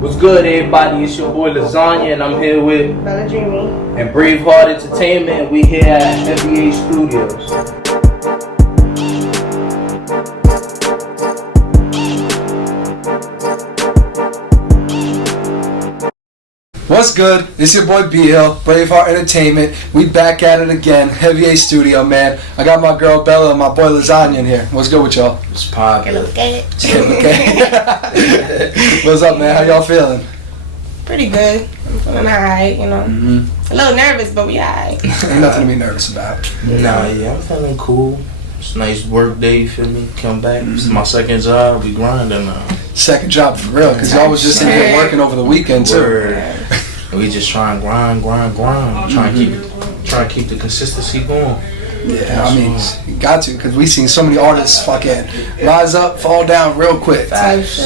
What's good, everybody? It's your boy Lasaña, and I'm here with Bella Dreamy and BraveHeartEnt Entertainment. We here at NBA Studios. What's good? It's your boy BL, BraveHeart Entertainment. We back at it again, Heavy A Studio, man. I got my girl Bella and my boy Lasaña in here. What's good with y'all? It's popular. Okay. What's up, man? How y'all feeling? pretty good. I'm feeling alright, you know. A little nervous, but we alright. Ain't nothing to be nervous about. Nah, yeah, I'm feeling cool. It's a nice work day, you feel me? Come back. It's my second job. We grinding now. Second job for real, because y'all was just in here working over the weekend too. We just try and grind. Trying to keep the consistency going. Yeah, I mean, you got to, because we seen so many artists fucking rise up, fall down real quick. Facts.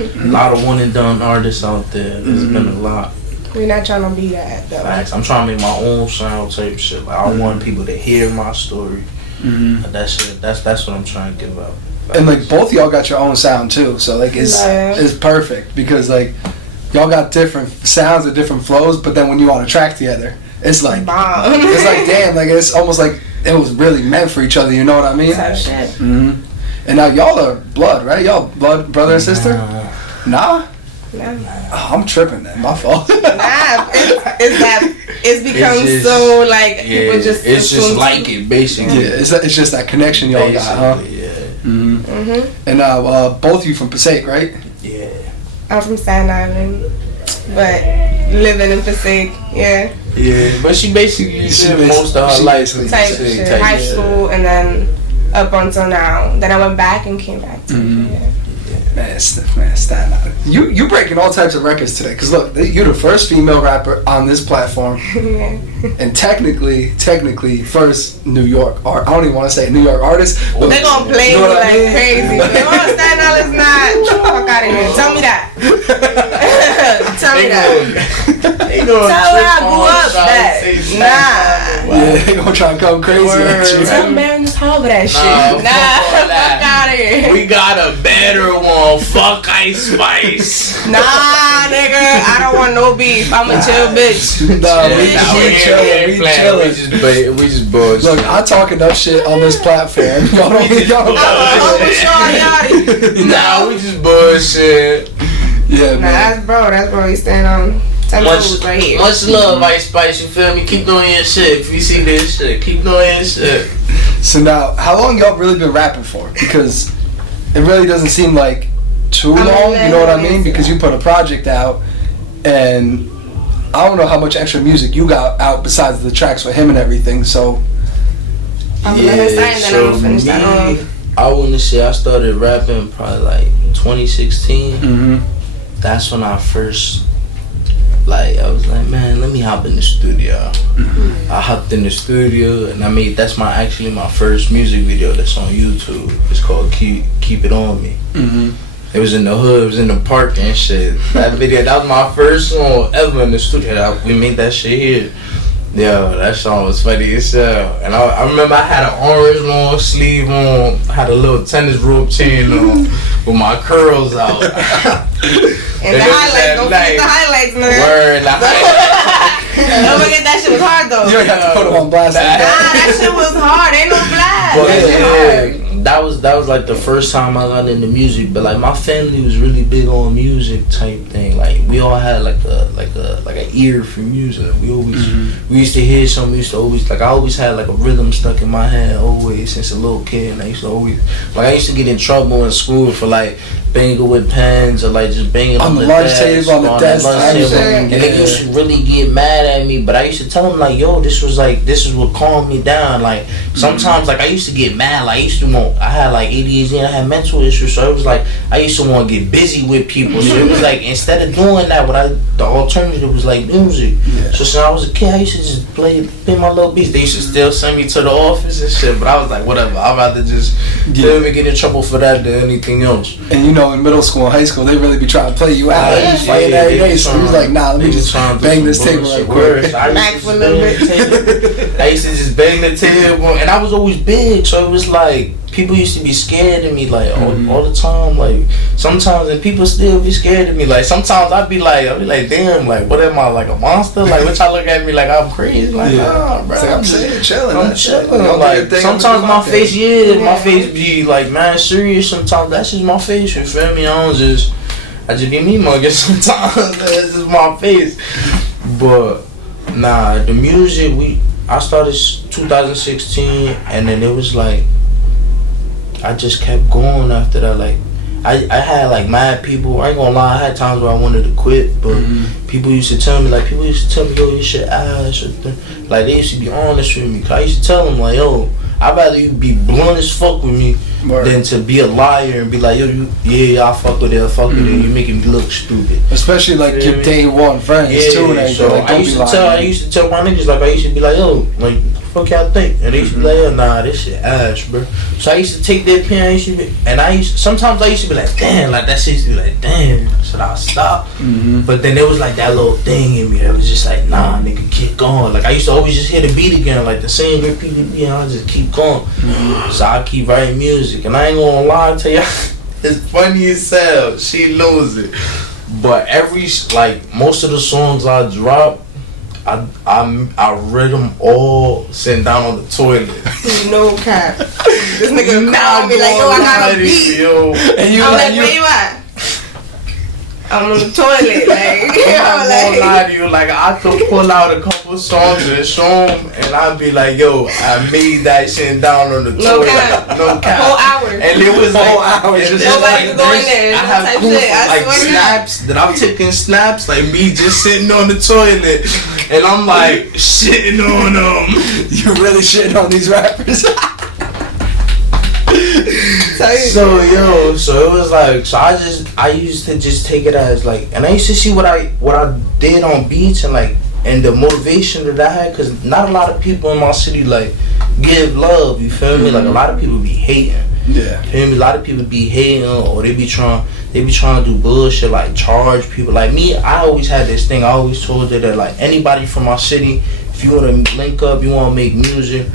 A lot of one and done artists out there. There's been a lot. We're not trying to be that though. Facts. I'm trying to make my own sound type shit. Like, I want people to hear my story. That shit. That's what I'm trying to give out. And like both of y'all got your own sound too, so like it's perfect because like y'all got different sounds and different flows, but then when you on a track together, it's like it's like damn, like it's almost like it was really meant for each other. You know what I mean? Type shit. And now y'all are blood, right? Y'all blood, brother and sister? Nah. No. Oh, I'm tripping then. My fault. It's become just, so like people just. It's just like it basically. Yeah, it's just that connection y'all got, huh? Yeah. And both of you from Passaic, right? Yeah. I'm from Staten Island, but living in Passaic, yeah. Yeah, but she basically did most of her life Type shit, high school, and then up until now. Then I went back and came back to it. Man, Staten Island. You breaking all types of records today. Because look, you're the first female rapper on this platform. And technically, first New York art. I don't even want to say New York artist. But they're going to play you like crazy. Oh, Staten Island's not. Fuck out of here. Tell me that. Tell me that. They gonna tell her I grew up that. Nah. Yeah, they gonna try and come crazy at you. Tell Baron just holler that shit. Fuck out of here. We got a better one. Fuck Ice Spice. Nah, nigga. I don't want no beef. I'm a chill bitch. Nah, we chillin'. We just bullshit. Look, I talk enough shit on this platform. Y'all don't Nah, we just bullshit. Yeah, man. That's bro. He's standing on 10 toes right here. Much love, Ice Spice. You feel me? Keep doing your shit. If you see this shit, keep doing your shit. So now, how long y'all really been rapping for? Because it really doesn't seem like too long. You know what I mean? Because you put a project out, and I don't know how much extra music you got out besides the tracks with him and everything. So I'm gonna let her start and then I'm gonna finish that off. I wouldn't say I started rapping probably like 2016. That's when I first, I was like, man, let me hop in the studio. I hopped in the studio and I made, that's actually my first music video that's on YouTube. It's called Keep It On Me. It was in the hood, it was in the park and shit. That video, that was my first song ever in the studio. We made that shit here. Yo, that song was funny as hell. And I remember I had an orange long sleeve on, I had a little tennis rope chain on with my curls out. And the highlights, don't forget the highlights, man. Word, the highlights. Don't forget that shit was hard though. You don't have to put them on blast. Nah, that shit was hard. Ain't no blast. That was like the first time I got into music, but like my family was really big on music type thing. Like we all had like an ear for music. We always we used to hear something. We used to always I always had like a rhythm stuck in my head always since a little kid. And I used to always I used to get in trouble in school for like banging with pens or like just banging on the lunch table, on the desk, and they used to really get mad at me. But I used to tell them like, yo, this is what calmed me down. Like sometimes I used to get mad. Like I had like ADHD and I had mental issues, so it was like I used to want to get busy with people. So it was like instead of doing that, the alternative was like music. So since I was a kid, I used to just play my little beats. They used to still send me to the office and shit, but I was like, whatever. I'd rather just never get in trouble for that than anything else. And you know, in middle school and high school, they really be trying to play you out. They be fighting every day. So he was like, nah, let me just bang this table right quick. I used to just bang the table, and and I was always big, so it was like people used to be scared of me, like all the time. Like sometimes, and people still be scared of me. Like sometimes I'd be like, damn, like what am I, like a monster? Like what y'all look at me like I'm crazy? Like nah, bro. I'm chilling. I'm chilling. Like sometimes my face, my face be like mad serious. Sometimes that's just my face. You feel me? I just be me mugging sometimes. That's just my face. But nah, the music I started 2016, and then it was like I just kept going after that. Like I had like mad people. I ain't gonna lie, I had times where I wanted to quit, but people used to tell me, yo, you should ask. Like they used to be honest with me. Cause I used to tell them like, yo, I'd rather you be blunt as fuck with me than to be a liar and be like, yo, I fuck with it, and you making me look stupid. Especially like your day one friends too. And so like, I used to tell my niggas, like I used to be like, yo, like fuck y'all think, and they used to be like, yo, nah, this shit ass, bro. So I used to take their pen, sometimes I used to be like, damn, like that shit used to be like, damn, should I stop? But then there was like that little thing in me that was just like, nah, nigga, keep going. Like I used to always just hit a beat again, like the same repeat, I just keep going. So I keep writing music, and I ain't gonna lie to y'all, it's funny as hell, she knows it. But most of the songs I drop, I read them all sitting down on the toilet. No cap. This nigga called me like, yo, I got a beat. And I'm like, where you at? I'm on the toilet, like. I'm not gonna lie to you, like I could pull out a couple songs and show them, and I'd be like, yo, I made that shit down on the toilet. No cap. Whole hour. And it was whole hour. Nobody could go in there. I have like snaps that I'm taking snaps, like me just sitting on the toilet, and I'm like shitting on them. You really shitting on these rappers? So it was like, I used to just take it as like, and I used to see what I did on beats and the motivation that I had, cause not a lot of people in my city like give love, you feel me? Like a lot of people be hating. Yeah. You feel me? A lot of people be hating, or they be trying to do bullshit, like charge people. Like me, I always had this thing. I always told her that like anybody from my city, if you want to link up, you want to make music,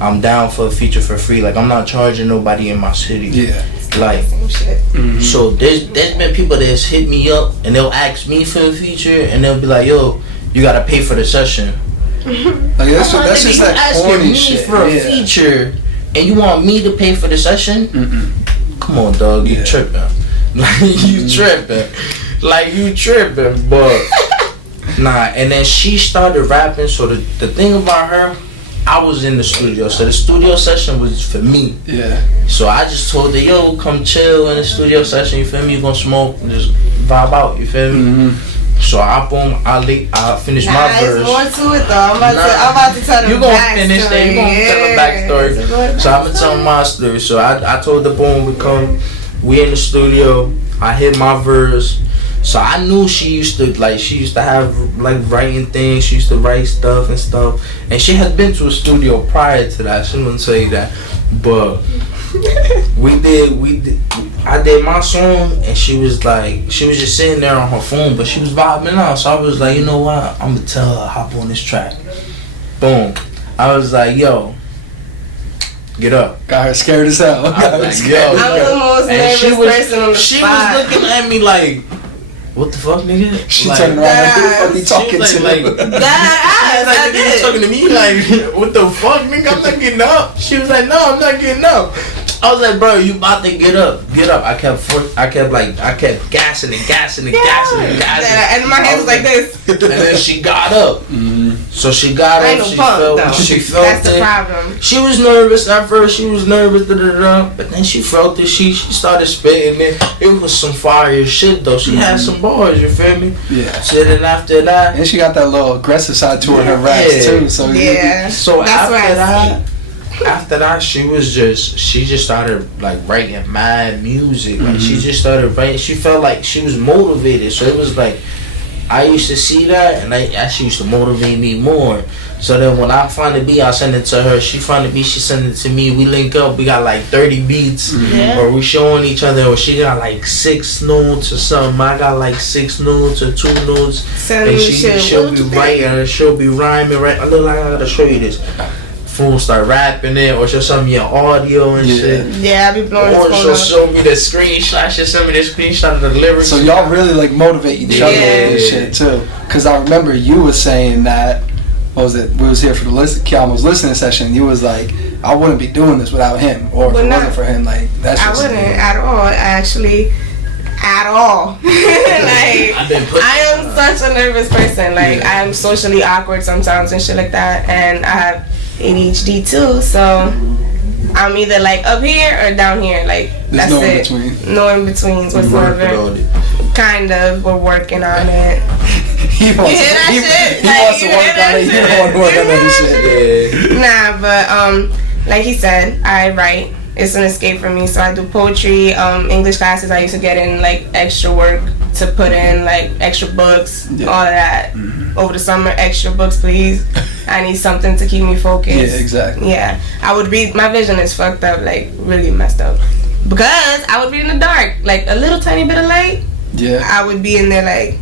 I'm down for a feature for free. Like I'm not charging nobody in my city. Yeah. Like same shit. So there's been people that's hit me up and they'll ask me for a feature, and they'll be like, yo, you gotta pay for the session. Like that's just like corny shit. For a feature, and you want me to pay for the session? Come on, dog, you tripping? Like you tripping? But nah. And then she started rapping. So the thing about her, I was in the studio, so the studio session was for me. Yeah. So I just told her, yo, come chill in the studio session. You feel me? You gonna smoke, and just vibe out. You feel me? So I finished my verse. There's more to it though. I'm about to tell you gonna finish that. You gonna tell the backstory. So I'm gonna tell my story. So I told the boom, we in the studio. I hit my verse. So I knew she used to have like writing things. She used to write stuff, and she had been to a studio prior to that. She wouldn't say that, but we did. I did my song, and she was just sitting there on her phone, but she was vibing out. So I was like, you know what? I'm gonna tell her, hop on this track. Boom. I was like, yo, get up. Got her scared as hell. I'm the most nervous person on the spot. She was looking at me like, what the fuck, nigga? She turned around like, who the fuck you talking to? You talking to me like, what the fuck, nigga? I'm not getting up. She was like, no, I'm not getting up. I was like, bro, you about to get up. I kept gassing and gassing. And my hand was like this. And then she got up. So she got up. She felt That's the problem. She was nervous at first. But then she felt it. She started spitting it. It was some fire shit though. She had some bars. You feel me? Yeah. So then after that, and she got that little aggressive side to her in her raps too. So So after that, she just started like writing mad music. Like she just started writing. She felt like she was motivated. So it was like, I used to see that, and that actually used to motivate me more. So then when I find a beat, I send it to her. She find a beat, she send it to me. We link up. We got like 30 beats, or we showing each other. Or she got like 6 notes or something. I got like 6 notes or 2 notes, and she'll be writing, or she'll be rhyming. Right? I look like I gotta show you this. phone, start rapping it, or show some of your audio and shit. Yeah, I be blowing or his phone show me the screenshot. She'll send me the screenshot of the lyrics. So y'all really like motivate each other and shit too. Cause I remember you was saying that. What was it? We was here for the Kiamo's listening session. You was like, I wouldn't be doing this without him, or if it wasn't for him, like that's. I wouldn't at all. Actually, at all. Like I am such a nervous person. Like I'm socially awkward sometimes and shit like that, and I have ADHD too. So I'm either like up here or down here. Like there's that's no it. In between. No in betweens whatsoever. Kind of. We're working on it. He wants to work on it. You don't want to work on that shit. Nah, but like he said, I write. It's an escape for me. So I do poetry, English classes. I used to get in like extra work to put in like extra books, all of that. Over the summer, extra books, please. I need something to keep me focused. Yeah, exactly. Yeah, I would read. My vision is fucked up, like really messed up, because I would read in the dark, like a little tiny bit of light. Yeah. I would be in there like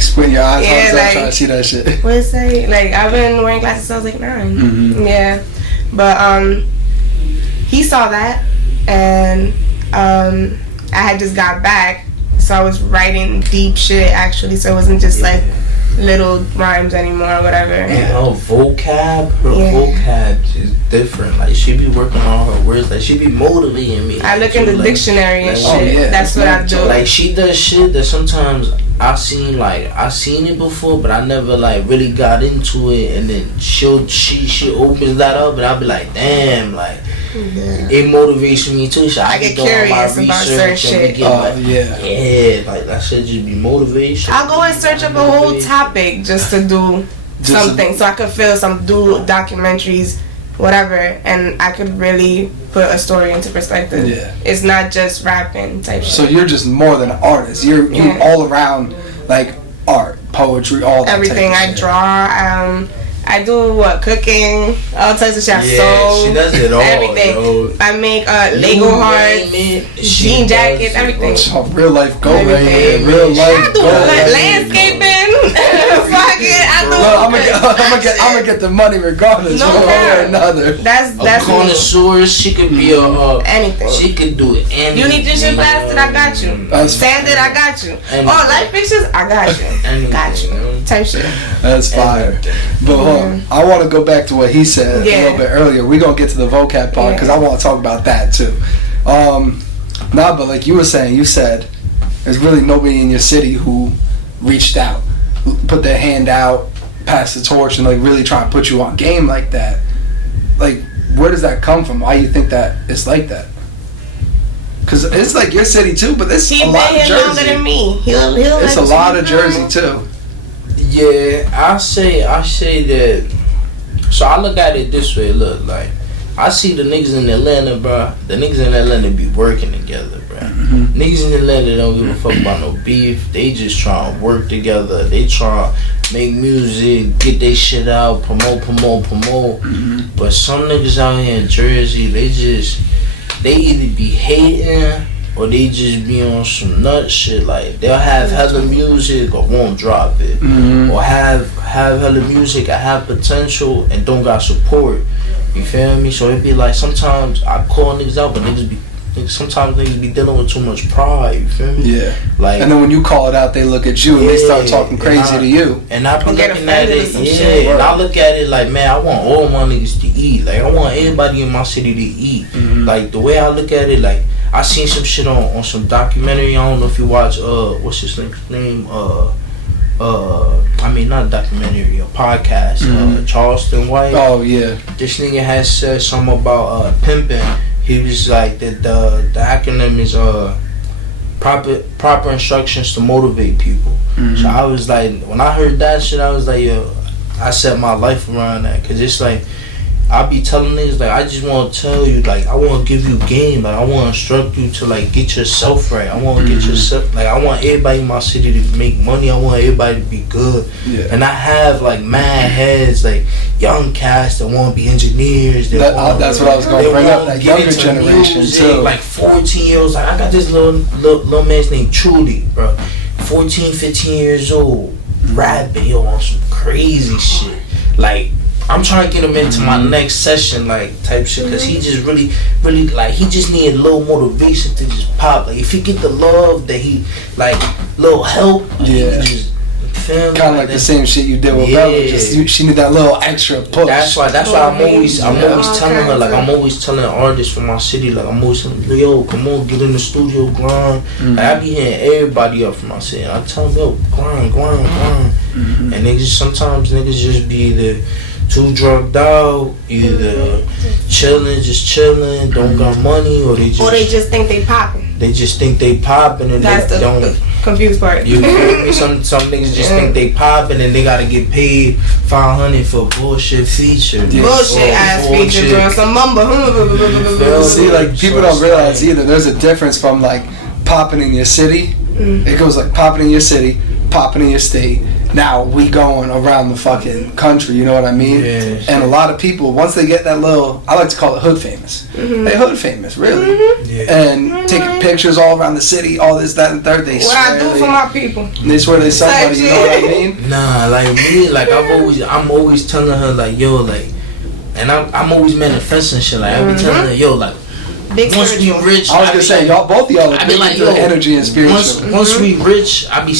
squint your eyes out like, trying to see that shit. What is it? Like I've been wearing glasses since I was like 9. Yeah, but he saw that, and I had just got back, so I was writing deep shit actually. So it wasn't just like little rhymes anymore or whatever. And her vocab is different. Like she be working on her words. Like she be motivating me. I look in the dictionary and shit. Oh, yeah. That's what I do. Like she does shit that sometimes I seen it before, but I never like really got into it. And then she opens that up, and I'll be like, damn, like. It motivates me too. So I get curious about certain shit. Like that shit just be motivation. I'll go and search up a whole topic just to do something, so I could do documentaries, whatever, and I could really put a story into perspective. Yeah, it's not just rapping type shit. So you're just more than an artist. You're all around like art, poetry, all that everything. Type of I draw. I do cooking, all types of shit. So she does it all. Everything. Yo. I make Lego hearts, jean jackets, everything. Oh, real life go right here. Real life go. Landscaping. Fuck it. I do. I'm gonna get the money regardless. No one way or another. That's a connoisseur. She could be anything. She could do anything. You need your shit blasted? I got you. Sanded? I got you. Light fixtures? I got you. Got you. Type shit. That's fire. But I want to go back to what he said a little bit earlier. We're going to get to the vocab part because I want to talk about that too. But like you were saying, you said there's really nobody in your city who reached out, put their hand out, passed the torch, and like really try and put you on game like that. Like, where does that come from? Why you think that it's like that? Because it's like your city too, but it's a lot of Jersey. He's been here longer than me. It's a lot of Jersey too. Yeah, I say that. So I look at it this way. Look, like I see the niggas in Atlanta, bro. The niggas in Atlanta be working together, bro. Niggas in Atlanta don't give a fuck about no beef. They just try to work together. They try to make music, get their shit out, promote. But some niggas out here in Jersey, they either be hating or they just be on some nut shit. Like they'll have hella music or won't drop it, or have hella music and have potential and don't got support. You feel me? So it be like sometimes I call niggas out, but sometimes niggas be dealing with too much pride. You feel me? Yeah. Like, and then when you call it out, they look at you and they start talking crazy to you. And I be looking at it, and I look at it like, man, I want all my niggas to eat. Like I want everybody in my city to eat. Like the way I look at it, like. I seen some shit on some documentary. I don't know if you watch what's his name? I mean not documentary, a podcast. Charleston White. Oh yeah. This nigga has said something about pimping. He was like the acronym is proper instructions to motivate people. So I was like, when I heard that shit, I was like, yo, I set my life around that, cause it's like. I be telling niggas, like, I just want to tell you, like, I want to give you game. Like, I want to instruct you to, like, get yourself right. I want to get yourself, like, I want everybody in my city to make money. I want everybody to be good. Yeah. And I have, like, mad heads, like, young cats that want to be engineers. That's what I was going to bring up, that younger generation, music, too. Like, 14-year-olds. Like, I got this little man's named Trudy, bro. 14, 15 years old. Rapping, yo, on some crazy shit. Like, I'm trying to get him into my next session, like, type shit, because he just really, like, he just need a little motivation to just pop. Like, if he get the love that he, like, little help, yeah. He just, kind of like the same shit you did with Bella. Just she need that little extra push. That's why I'm always telling her, like, I'm always telling artists from my city, like, I'm always telling them, yo, come on, get in the studio, grind. Like, I be hearing everybody up from my city. I tell them, yo, grind. And sometimes niggas just be either too drugged out, either chilling, don't got money, or they just think they popping. They just think they popping, and that's they don't. The confused part. You feel me? Some niggas just think they popping, and they gotta get paid $500 for bullshit feature. Bullshit ass feature, bro. Some mumbo. See, like, people don't realize either. There's a difference from like popping in your city. It goes like popping in your city, popping in your state. Now we going around the fucking country, you know what I mean? Yeah. And a lot of people, once they get that little, I like to call it hood famous. They hood famous, really. And taking pictures all around the city, all this, that, and third. They what I do for my people. They swear they somebody, you know what I mean? Nah, like me, like I'm always telling her, like, yo, like, and I'm always manifesting shit. Like I be telling her, yo, like, big once we rich, I was gonna say, y'all, both of y'all are big like, into energy and spiritual. Once we rich, I be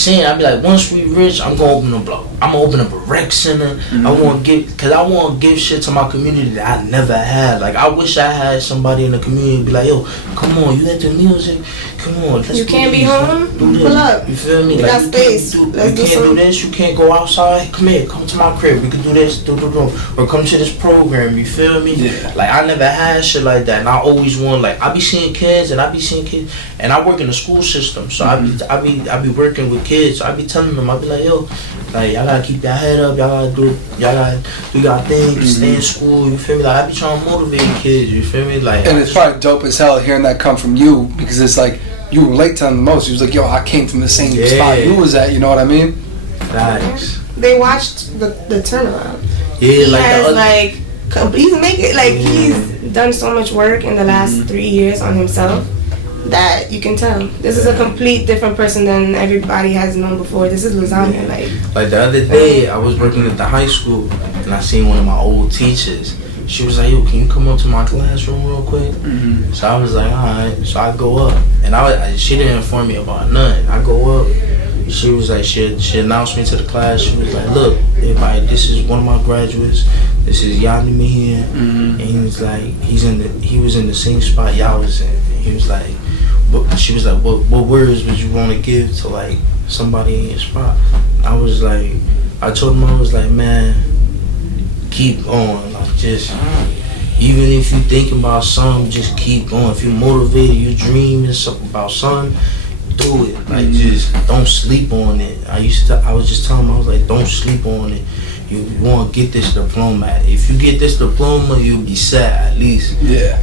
like, once we rich, I'm gonna open a block. I'm gonna open up a rec center. I want to give shit to my community that I never had. Like, I wish I had somebody in the community be like, yo, come on, you into music? Come on, let's you can't be home. Pull up. You feel me? You got space. You can't do this. You can't go outside. Come here. Come to my crib. We can do this. Or come to this program. You feel me? Yeah. Like, I never had shit like that, and I always want, like, I be seeing kids, and I work in the school system, so I be working with kids. So I be telling them, I be like, yo, like, y'all gotta keep your head up. Y'all gotta do y'all things. Stay in school. You feel me? Like, I be trying to motivate kids. You feel me? Like, and it's probably dope as hell hearing that come from you, because it's like you relate to them the most. You was like, yo, I came from the same spot you was at. You know what I mean? Thanks. They watched the turnaround. Yeah, he's making, like, he's done so much work in the last 3 years on himself that you can tell this is a complete different person than everybody has known before. This is Lasaña. Like the other day, I was working at the high school, and I seen one of my old teachers. She was like, yo, can you come up to my classroom real quick? So I was like, alright. So I go up, and she didn't inform me about nothing. I go up. She was like, she announced me to the class. She was like, look, everybody, this is one of my graduates. This is Yanni here. And he was like, he was in the same spot y'all was in. And he was like, she was like, what words would you want to give to, like, somebody in your spot? I was like, I told him, I was like, man, keep going. Like, just, even if you thinking about something, just keep going. If you're motivated, you dreaming something about something, do it. Like, just don't sleep on it. I was just telling him, I was like, don't sleep on it. You want to get this diploma. If you get this diploma, you'll be set at least. Yeah.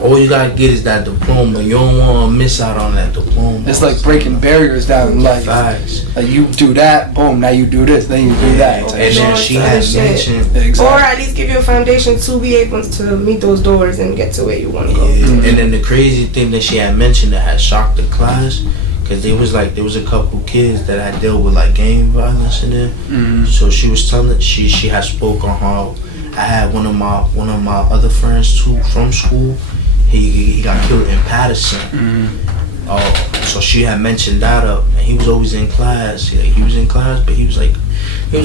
All you gotta get is that diploma. You don't want to miss out on that diploma. It's like breaking barriers down in life. Facts. Like, you do that, boom, now you do this, then you do that. And then she has mentioned, or at least give you a foundation to be able to meet those doors and get to where you want to go. And then the crazy thing that she had mentioned that had shocked the class, because there was a couple kids that had dealt with, like, gang violence in there. So she was telling, she had spoke on how I had one of my other friends too from school. He got killed in Patterson. So she had mentioned that up, and he was always in class. He was in class, but he was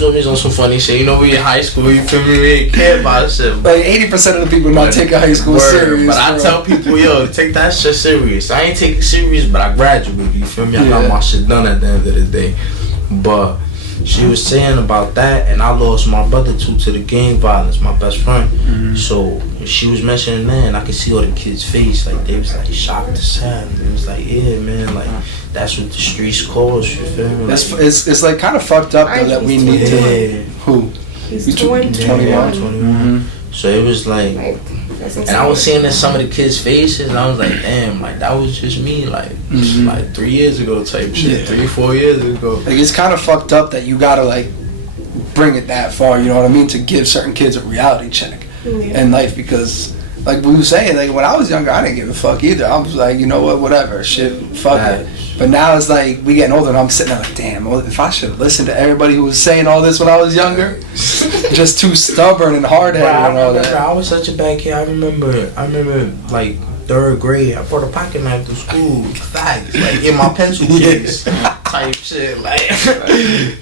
always on some funny shit. You know, we in high school, you feel me? We didn't care about shit. Like 80% of the people not taking high school serious. But I tell people, yo, take that shit serious. I ain't take it serious, but I graduated. You feel me? I got my shit done at the end of the day. But she was saying about that, and I lost my brother too to the gang violence, my best friend. So she was mentioning that, and I could see all the kids' face, like, they was like shocked as hell. It was like, yeah, man, like, that's what the streets cause. You feel me? Like, it's like kind of fucked up though that we need to. Who? He's 21. 21. So it was like, and I was seeing in some of the kids' faces, and I was like, damn, like, that was just me, like, just like 3 years ago type shit, 3-4 years ago. Like, it's kind of fucked up that you gotta, like, bring it that far, you know what I mean, to give certain kids a reality check in life, because, like we were saying, like, when I was younger, I didn't give a fuck either. I was like, you know what, whatever, shit, fuck it. But now it's like we getting older, and I'm sitting there like, damn, if I should listen to everybody who was saying all this when I was younger, just too stubborn and hard headed and all that. I was such a bad kid. I remember like 3rd grade, I brought a pocket knife to school. Facts, like in my pencil case, type shit. Like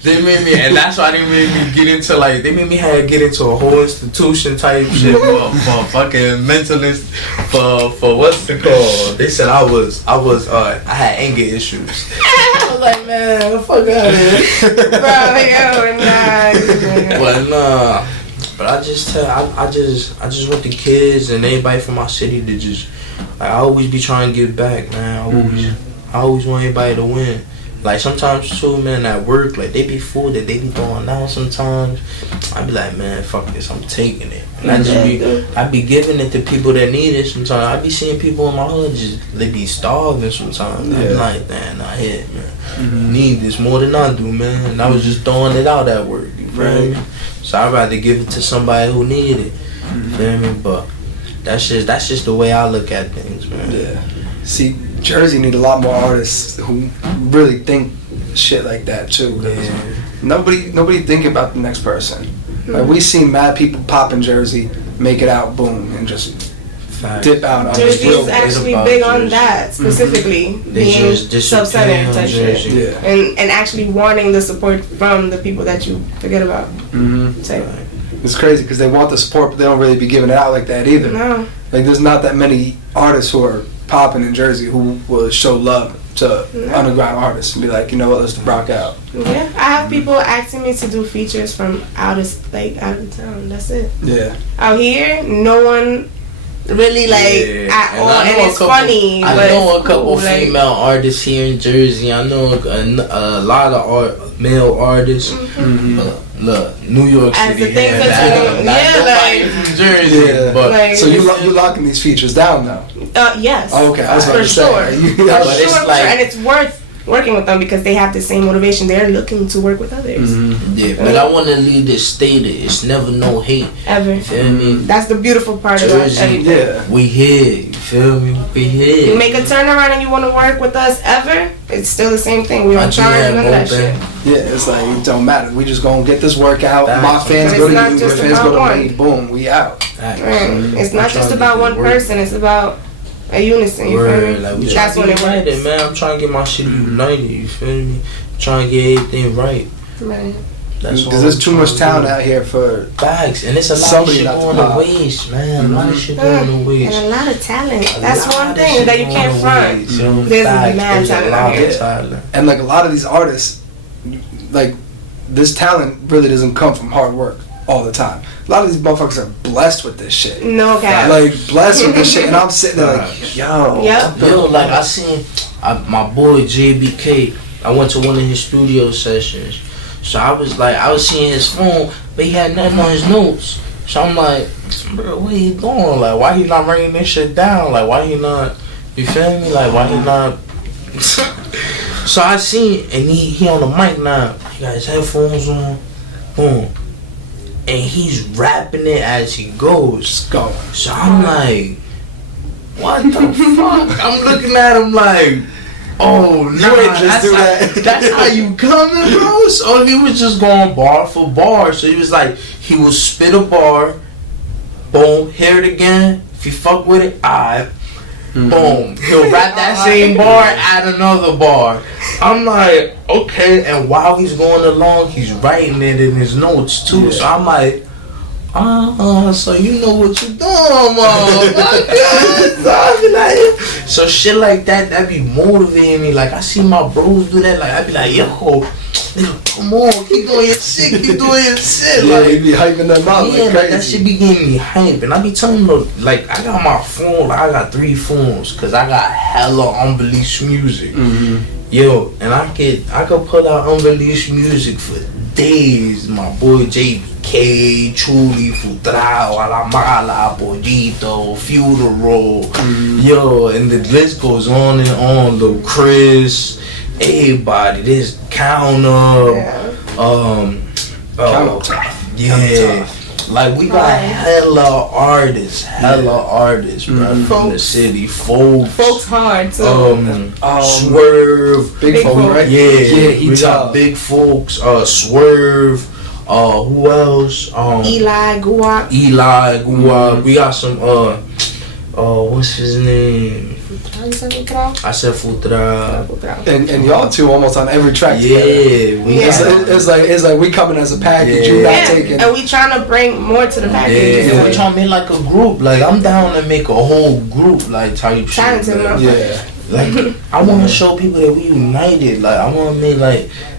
they made me, and that's why they made me get into like they made me get into a whole institution type shit for fucking mentalist for what's it called? They said I had anger issues. I was like, man, fuck out of here, bro. But I just want the kids and anybody from my city to just. Like, I always be trying to give back, man. I always want everybody to win. Like, sometimes too, man, at work, like, they be full that they be throwing out sometimes. I be like, man, fuck this, I'm taking it. And I be giving it to people that need it sometimes. I be seeing people in my hood they be starving sometimes. I be like, man, I hit, man. Need this more than I do, man. And I was just throwing it out at work, you feel me? So I'd rather give it to somebody who needed it, you feel me? But that's just the way I look at things, man. Yeah. See, Jersey need a lot more artists who really think shit like that too. Yeah. Nobody think about the next person. Like we seen mad people pop in Jersey, make it out, boom, and just dip out on Jersey is actually big on that specifically, being self-centered type shit, and actually wanting the support from the people that you forget about. It's crazy because they want the support, but they don't really be giving it out like that either. No. Like there's not that many artists who are popping in Jersey who will show love to underground artists and be like, you know what, let's rock out. Yeah, I have people asking me to do features from out of town. That's it. Yeah. Out here, no one really at all, and it's funny. I know a couple female artists here in Jersey. I know a lot of male artists. Look, New York City. Nobody from Jersey. But so you locking these features down now? Yes. Oh, okay, I was about to say. For sure, and it's worth working with them because they have the same motivation. They're looking to work with others. Yeah, but I want to leave this stated. It's never no hate. Ever. You feel me? That's the beautiful part about everything. Yeah. We here. You feel me? We here. You make a turnaround and you want to work with us ever, it's still the same thing. We don't charge none of that shit. Yeah, it's like, it don't matter. We just gonna get this work out. My fans go to you, your fans go to me. Boom, we out. It's not just about one person. It's about a unison, you feel me? Like, that's what it works. Man, I'm trying to get my shit united, you feel me? I'm trying to get everything right. Right. Because there's too much talent out here for facts, and it's a lot of shit going to waste, man. A lot of shit going to waste. And a lot of talent. That's one thing that you can't front. There's mad talent out here. And like a lot of these artists, like this talent really doesn't come from hard work all the time. A lot of these motherfuckers are blessed with this shit. No cap. Like blessed with this shit, and I'm sitting there like, yo, like I seen my boy JBK. I went to one of his studio sessions. So I was seeing his phone, but he had nothing on his notes. So I'm like, bro, what he doing? Like, why he not writing this shit down? Like, why he not, you feel me? Like, why he not? So I seen, and he on the mic now. He got his headphones on, boom. And he's rapping it as he goes. Just going. So I'm like, what the fuck? I'm looking at him like, oh, nah, that's how you coming, bro? So he was just going bar for bar. So he was like, he would spit a bar, boom, hear it again. If you fuck with it, alright, boom. He'll rap that same bar, add another bar. I'm like, okay. And while he's going along, he's writing it in his notes too. Yeah. So I'm like, so you know what you doing, motherfucker. So shit like that be motivating me. Like I see my bros do that. Like I be like, yo, nigga, come on, keep doing your shit, Yeah, like, he be hyping them out like crazy. Like that shit be getting me hype. And I be telling them, like, I got my phone, like I got 3 phones, cause I got hella unreleased music. Yo, and I could put out unreleased music for days. My boy JBK, Chuli, Futrao, Alamala, Pollito, Funeral. Yo, and the list goes on and on. Though Chris, everybody, this Counter, Counter. yeah, Like we got hella artists, bro, from the city. Folks hard too. Swerve, Big Folk, right? Yeah, we got Big Folks. Swerve. Who else? Eli Guap. We got some. What's his name? I said Futra. And y'all two almost on every track together. It's like we coming as a package. You not taking. And we trying to bring more to the package. Yeah, we trying to make like a group. Like I'm down to make a whole group like type shit. Like I want to show people that we united. Like I want to make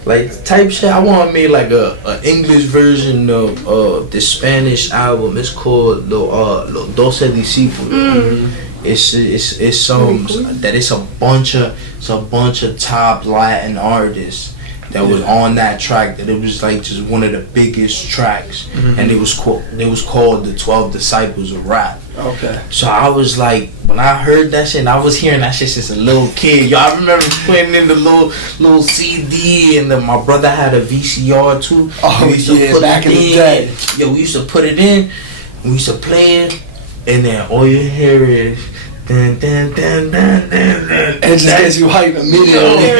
like type shit. I want to make like a English version of the Spanish album. It's called Los 12 Discípulos. It's some that it's a bunch of top Latin artists that was on that track. That it was like just one of the biggest tracks, and it was called the 12 Disciples of Rap. Okay. So I was like, when I heard that shit, and I was hearing that shit since a little kid. Yo, I remember putting in the little CD, and my brother had a VCR too. Oh yeah, back in the day. Yo, we used to put it in, we used to play it, and then all you hear is. Dun, dun, dun, dun, dun, dun. And it just gets you hype immediately.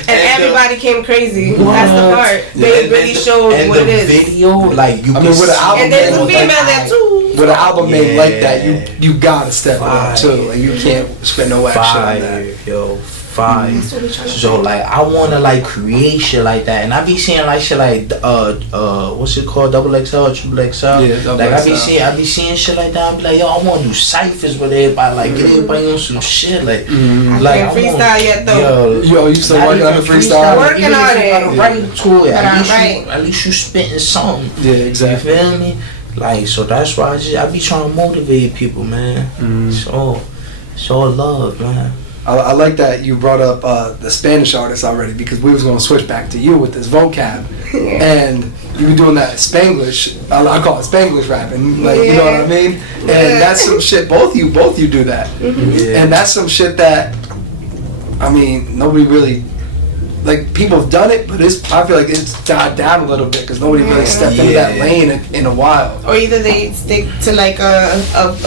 And everybody came crazy. What? That's the part. They really showed what it is. And the video, like you. I mean, with an album, and there's a female there too. With an album made like that, you gotta step up too. Like you can't spend no action on that. Yo. So like I wanna like create shit like that, and I be seeing like shit like what's it called, XXL, triple XL. Yeah, like I be seeing shit like that. I be like, yo, I wanna do ciphers with everybody, like get everybody on some shit, like I can't freestyle yet though. Yo, you still working on the freestyle? Working on it. Right to it. At least you spitting something. Yeah, exactly. You feel me? Like so that's why I be trying to motivate people, man. So love, man. I like that you brought up the Spanish artists already, because we was going to switch back to you with this vocab. And you were doing that Spanglish, I call it Spanglish rapping, like, you know what I mean? And that's some shit, both you do that. And that's some shit that, I mean, nobody really, like, people have done it, but I feel like it's died down a little bit because nobody really stepped into that lane in a while. Or either they stick to like a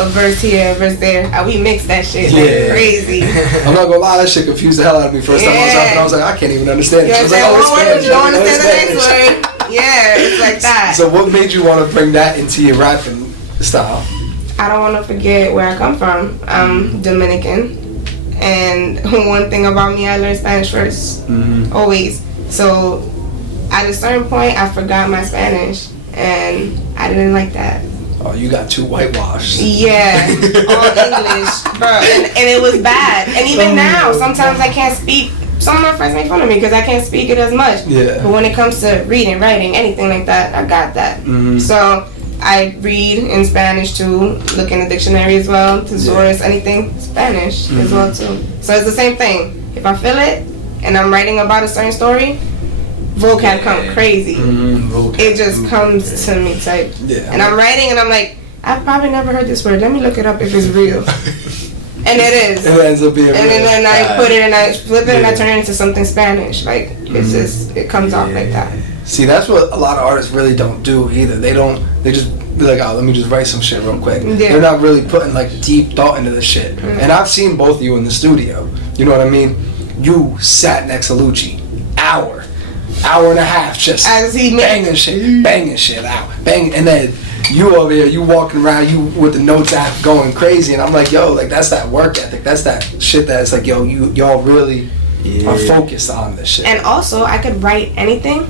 verse here, a verse there. How we mix that shit like crazy. I'm not gonna lie, that shit confused the hell out of me first time I was out, and I was like, I can't even understand it. I was like, you don't understand the next word. Yeah, it's like that. So what made you want to bring that into your rapping style? I don't want to forget where I come from. I'm Dominican. And one thing about me, I learned Spanish first, always. So at a certain point, I forgot my Spanish, and I didn't like that. Oh, you got too whitewashed. Yeah, all English, bro, and it was bad. And even now, sometimes I can't speak. Some of my friends make fun of me because I can't speak it as much. Yeah. But when it comes to reading, writing, anything like that, I got that. So I read in Spanish too, look in the dictionary as well, thesaurus, anything Spanish as well too. So it's the same thing. If I feel it and I'm writing about a certain story, vocab come crazy. It just comes to me type. And I'm writing and I'm like, I've probably never heard this word. Let me look it up if it's real. And it is. It ends up being real. And then I put it and I flip it and I turn it into something Spanish. Like it's just, it comes off like that. See, that's what a lot of artists really don't do either. They just be like, oh, let me just write some shit real quick. They're not really putting like deep thought into the shit. And I've seen both of you in the studio. You know what I mean? You sat next to Lucci, hour and a half, just banging shit out, and then you over here, you walking around, you with the notes app going crazy, and I'm like, yo, like that's that work ethic, that's that shit that's like, yo, y'all really are focused on this shit. And also, I could write anything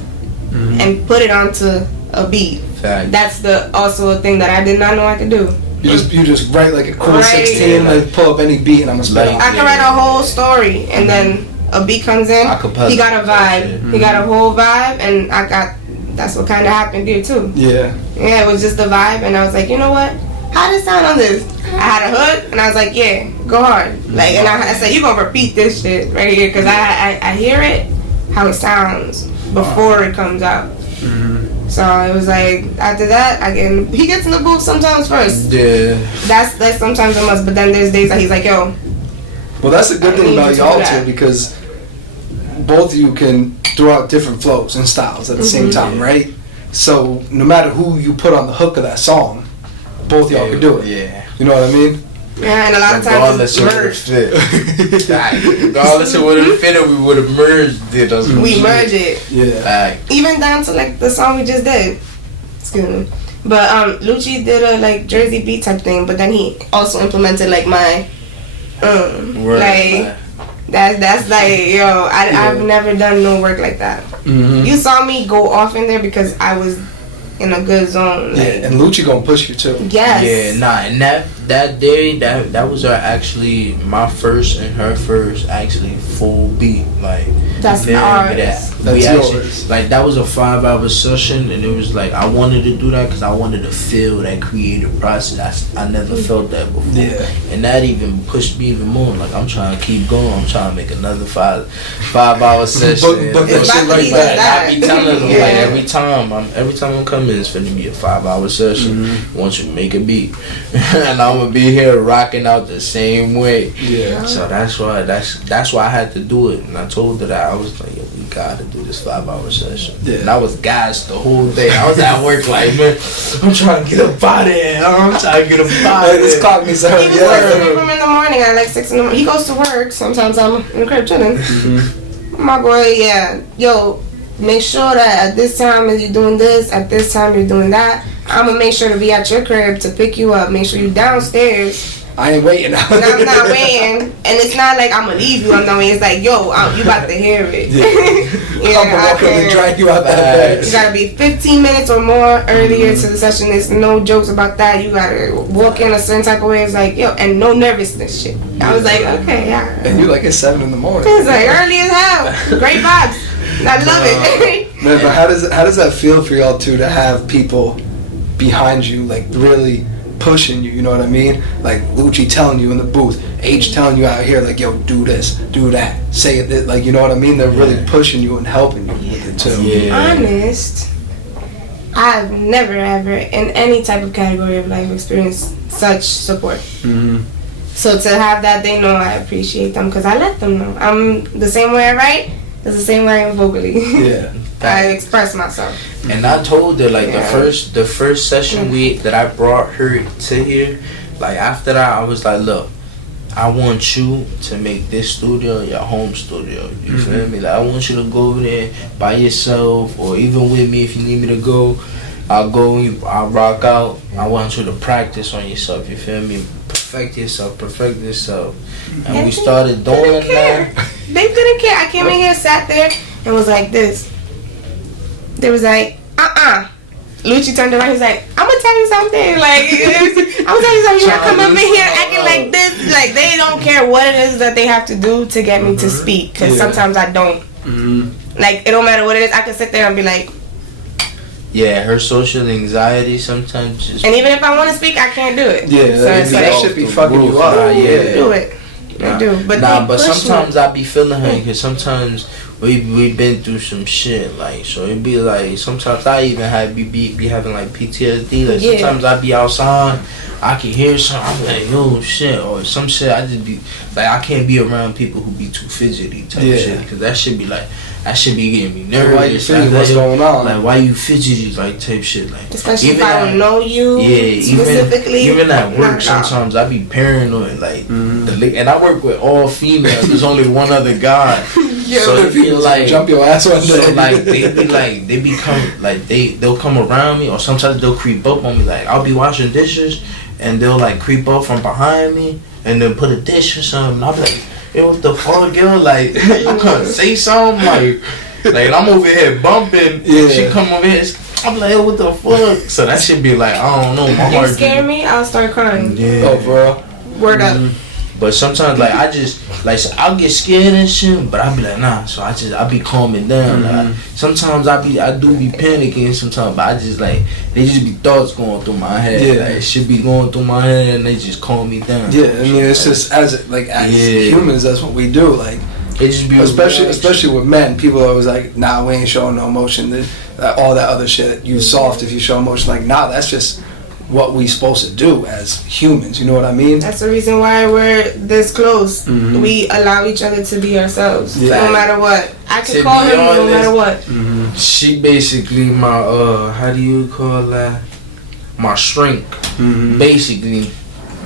and put it onto a beat. That's also a thing that I did not know I could do. You just write like a cool 16, like pull up any beat, and I'm gonna spit on. I can write a whole story, and then a beat comes in. He got a vibe. He got a whole vibe, and that's what kind of happened here too. Yeah, it was just the vibe, and I was like, you know what? How does it sound on this? I had a hook, and I was like, yeah, go hard. Like, and I said, you gonna repeat this shit right here, because I hear it, how it sounds before it comes out. So it was like, after that, he gets in the booth sometimes first. Yeah. That's sometimes a must, but then there's days that he's like, yo. Well, that's the good thing about y'all too, because both of you can throw out different flows and styles at the same time, right? So no matter who you put on the hook of that song, both y'all can do it. Yeah. You know what I mean? Yeah, and a lot of times it's merged. Regardless of what it fitted, we would have merged it. We merged it. Yeah. Even down to like the song we just did. Excuse me. But Lucci did a like Jersey beat type thing, but then he also implemented like my like that's like yo, I've never done no work like that. Mm-hmm. You saw me go off in there because I was in a good zone. Like, yeah, and Lucci gonna push you too. Yes. Yeah, and that day that was actually my first and her first actually full beat. Like that's ours. That's yours. Like that was a 5-hour session, and it was like I wanted to do that because I wanted to feel that creative process. I never felt that before. Yeah. And that even pushed me even more. Like I'm trying to keep going. I'm trying to make another 5-hour session. Book that shit like that. I be telling them like every time I'm coming, it's finna be a 5-hour session. Once you make a beat, and I'm gonna be here rocking out the same way. Yeah. So that's why I had to do it, and I told her that I was like, yo, we gotta do this 5-hour session. Yeah. And I was gassed the whole day. I was at work like, man, I'm trying to get up out of here. I'm trying to get up out of here. This clock me so. He was texting from in the morning at like 6 in the morning. He goes to work. Sometimes I'm in the crib chilling. My boy, yo, make sure that at this time you're doing this, at this time you're doing that. I'm gonna make sure to be at your crib to pick you up. Make sure you're downstairs. I ain't waiting. I'm not waiting, and it's not like I'm gonna leave you. I'm not waiting. It's like, yo, you about to hear it. I'm gonna walk up and drag you out that bed. You gotta be 15 minutes or more earlier to the session. There's no jokes about that. You gotta walk in a certain type of way. It's like, yo, and no nervousness shit. I was like, okay, yeah. And you like it's 7 in the morning. It's like early as hell. Great vibes. I love it. Man, but how does that feel for y'all two to have people behind you, like really pushing you, you know what I mean? Like Lucci telling you in the booth, H telling you out here, like, yo, do this, do that, say it, like, you know what I mean? They're really pushing you and helping you with it too. To be honest, I've never ever in any type of category of life experienced such support. So to have that, they know I appreciate them because I let them know. I'm the same way I write, it's the same way I am vocally. Yeah. I express myself. And I told her like the first session that I brought her to here, like after that I was like, look, I want you to make this studio your home studio. You feel me? Like I want you to go over there by yourself or even with me if you need me to go. I'll go, I'll rock out. I want you to practice on yourself, you feel me? Perfect yourself. And we started doing that. They didn't care. I came in here, sat there, and was like this. They was like, Lucci turned around, he's like, I'm gonna tell you something. Like, I'm gonna tell you something. You come up in here acting like this. Like, they don't care what it is that they have to do to get me to speak. Because sometimes I don't. Like, it don't matter what it is. I can sit there and be like, yeah, her social anxiety sometimes just... And even if I want to speak, I can't do it. Yeah, so it's like, that should be fucking you up. Do it. I do. But sometimes I be feeling her because sometimes we been through some shit. Like, so it be like, sometimes I even be having like PTSD. Like, sometimes I be outside, I can hear something, I'm like, yo, shit. Or some shit, I just be, like, I can't be around people who be too fidgety type shit. Because that should be like... That should be getting me nervous. Why you fidgety? What's going on? Like, why you fidgety? Like, type shit. Like, especially if I don't know you. Yeah, specifically. Even at work, sometimes I be paranoid. Like, and I work with all females. There's only one other guy. So it feel like jump your ass one day. So like they'll come around me, or sometimes they'll creep up on me. Like I'll be washing dishes, and they'll like creep up from behind me, and then put a dish or something. And I'll be like, yo, what the fuck, yo? Like, you can't say something? Like I'm over here bumping. Yeah. She come over here. I'm like, yo, what the fuck? So that should be like, I don't know. My heart. You scare me, I'll start crying. Yeah. Oh, bro. Word up. But sometimes, like, I just, like, so I'll get scared and shit, but I'll be like, nah. So I be calming down. Like, sometimes I do be panicking sometimes, but I just, like, they just be thoughts going through my head. Yeah. Like, it should be going through my head, and they just calm me down. Yeah, I mean, it's just, as humans, that's what we do. Like, it just be especially with men, people are always like, nah, we ain't showing no emotion. All that other shit, you soft if you show emotion. Like, nah, that's just what we supposed to do as humans, you know what I mean? That's the reason why we're this close. We allow each other to be ourselves, no matter what. I can call him no matter what. She basically my how do you call that? My shrink. Basically,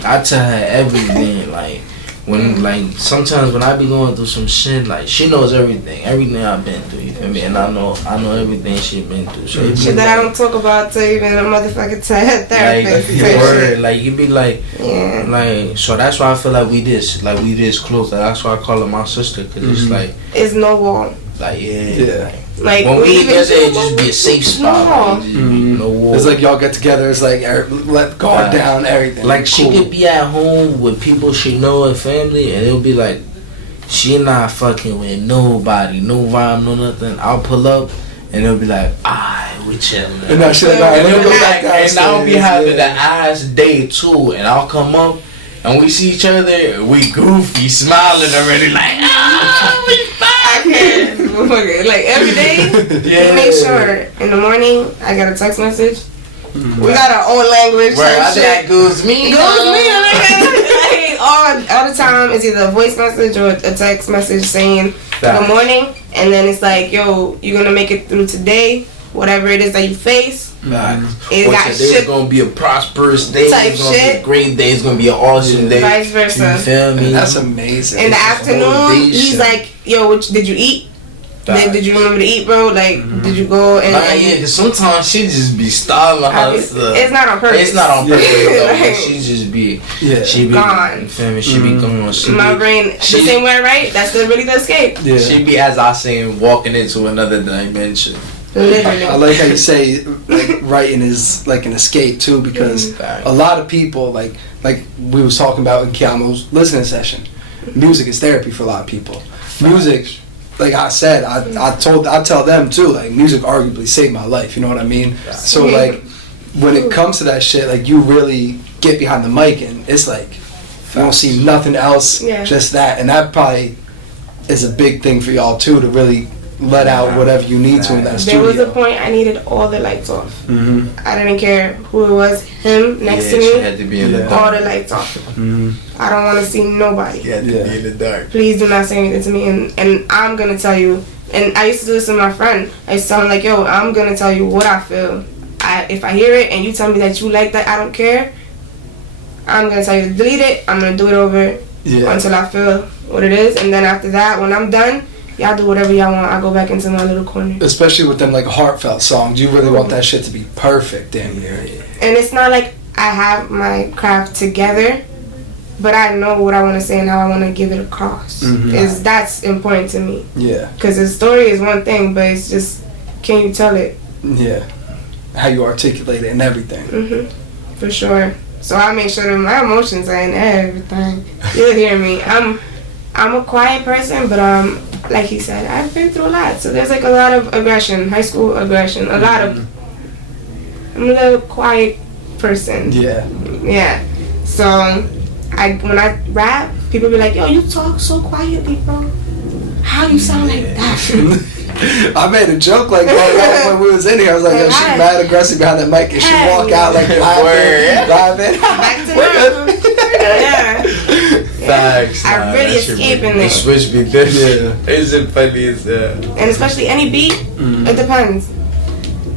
I tell her everything. Like when, like sometimes when I be going through some shit, like she knows everything I've been through. You feel me? And I know everything she been through. So shit that I don't talk about to even a motherfucking therapist. Like you be like, like so that's why I feel like we this close. Like, that's why I call her my sister, cause it's like it's no wall. Like Like when we together, it just be a safe spot. Like, no war. It's like y'all get together. It's like let guard down everything. Like she could be at home with people she know and family, and it'll be like she not fucking with nobody, no vibe, no nothing. I'll pull up, and it'll be like, we chilling. And that shit, and it'll go back downstairs. And I'll be having the ass day too, and I'll come up. And we see each other, we goofy, smiling already, like, we fine. I can't. Like, every day, we make sure, in the morning, I got a text message. We got our own language. Where I that goes me. Like, all the time, it's either a voice message or a text message saying, good morning. And then it's like, yo, you're going to make it through today, whatever it is that you face. Today's gonna be a prosperous day. It's gonna be a great day. It's gonna be an awesome day. Vice versa. You feel me? That's amazing. In the afternoon, he's like, "Yo, did you eat? Did you remember to eat, bro? Like, did you go?" And cause sometimes she just be starving herself. It's not on purpose. It's not on purpose. Like, she just be, she be gone. You feel me? She be gone. My brain, the same way, right? That's really the escape. Yeah. She be, as I say, walking into another dimension. Literally. I like how you say like writing is like an escape too, because a lot of people like we was talking about in Kiamo's listening session, music is therapy for a lot of people. Music, like I said, I tell them too, like music arguably saved my life. You know what I mean? So like when it comes to that shit, like you really get behind the mic and it's like you don't see nothing else, just that, and that probably is a big thing for y'all too, to really let out whatever you need to in that studio. There was a point I needed all the lights off. I didn't care who it was, him next to me. She had to be in the dark. All the lights off. I don't want to see nobody. You had to be in the dark. Please do not say anything to me. And I'm gonna tell you. And I used to do this with my friend. I used to tell him like, yo, I'm gonna tell you what I feel. If I hear it and you tell me that you like that, I don't care. I'm gonna tell you to delete it. I'm gonna do it over until I feel what it is. And then after that, when I'm done, y'all do whatever y'all want. I go back into my little corner. Especially with them like heartfelt songs, you really want that shit to be perfect, damn near. And it's not like I have my craft together, but I know what I want to say and how I want to give it across. That's important to me. Yeah. Because the story is one thing, but it's just, can you tell it? Yeah. How you articulate it and everything. For sure. So I make sure that my emotions are in everything. You'll hear me. I'm a quiet person, but like he said, I've been through a lot. So there's like a lot of aggression, high school aggression, a lot of. I'm a little quiet person. Yeah. So when I rap, people be like, yo, you talk so quietly, bro. How you sound like that? I made a joke like when we was in here. I was like, yo, she's mad aggressive behind the mic, and she walk out like laughing. Back to normal. Facts. I really escape in there. The switch be different. It's as funny as that. And especially any beat, it depends.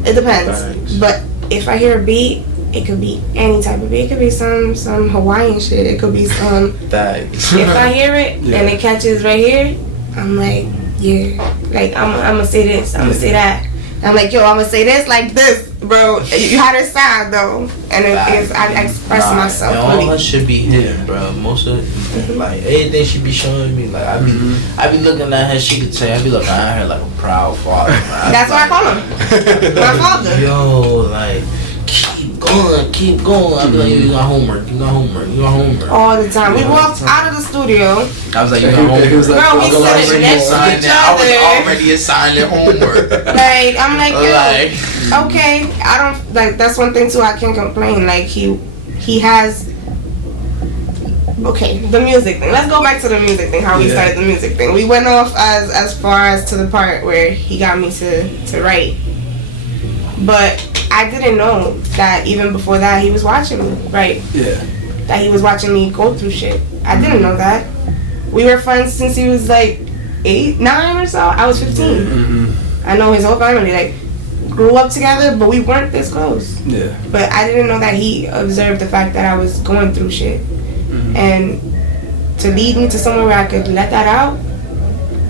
It depends. Facts. But if I hear a beat, it could be any type of beat. It could be some Hawaiian shit. It could be some. Facts. If I hear it and it catches right here, I'm like, like I'm gonna say this, I'm gonna say that. I'm like, yo, I'm gonna say this like this, bro. You had it sound though, and I express myself. And all that should be hidden, bro. Most of it, like everything she be showing me, like I be looking at her. She could tell. I be looking at her like a proud father. That's why I call him my father. Yo, like keep going. I be like, yo, you got homework. All the time. We walked out of the studio. I was like, you got homework. Bro, we sitting next to each other. I was already assigning homework. Like, I'm like, yo, okay. I don't, like, that's one thing too, I can't complain. Like, he has, okay, the music thing. Let's go back to the music thing, how we started the music thing. We went off as far as to the part where he got me to write. But I didn't know that even before that he was watching me, right? Yeah. That he was watching me go through shit. I didn't know that. We were friends since he was like 8, 9 or so. I was 15. I know his whole family, like, grew up together, but we weren't this close. Yeah. But I didn't know that he observed the fact that I was going through shit. And to lead me to somewhere where I could let that out,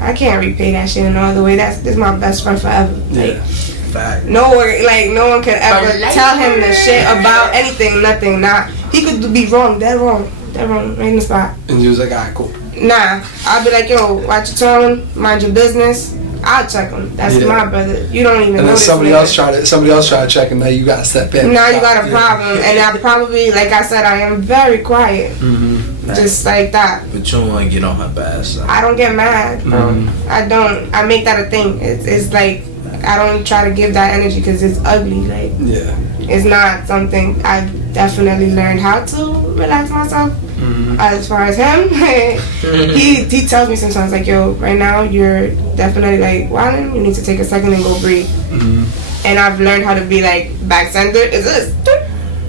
I can't repay that shit in no other way. This is my best friend forever. Like, Fact. no one could ever tell him the shit about anything, nothing. Nah, he could be wrong, dead wrong, right in the spot. And you was like, alright, cool. Nah, I'll be like, yo, watch your tone, mind your business. I'll check him. That's my brother. You don't even know. And then this somebody nigga. else try to check him. Now you gotta step in. Now you got a problem, and I probably, like I said, I am very quiet, just like that. But you don't want to get on her bad side. I don't get mad, bro. I don't. I make that a thing. It's like I don't try to give that energy because it's ugly. Like it's not something I definitely learned how to relax myself. As far as him, he tells me sometimes like, yo, right now you're definitely like wilding. You need to take a second and go breathe. And I've learned how to be like back centered. Is this?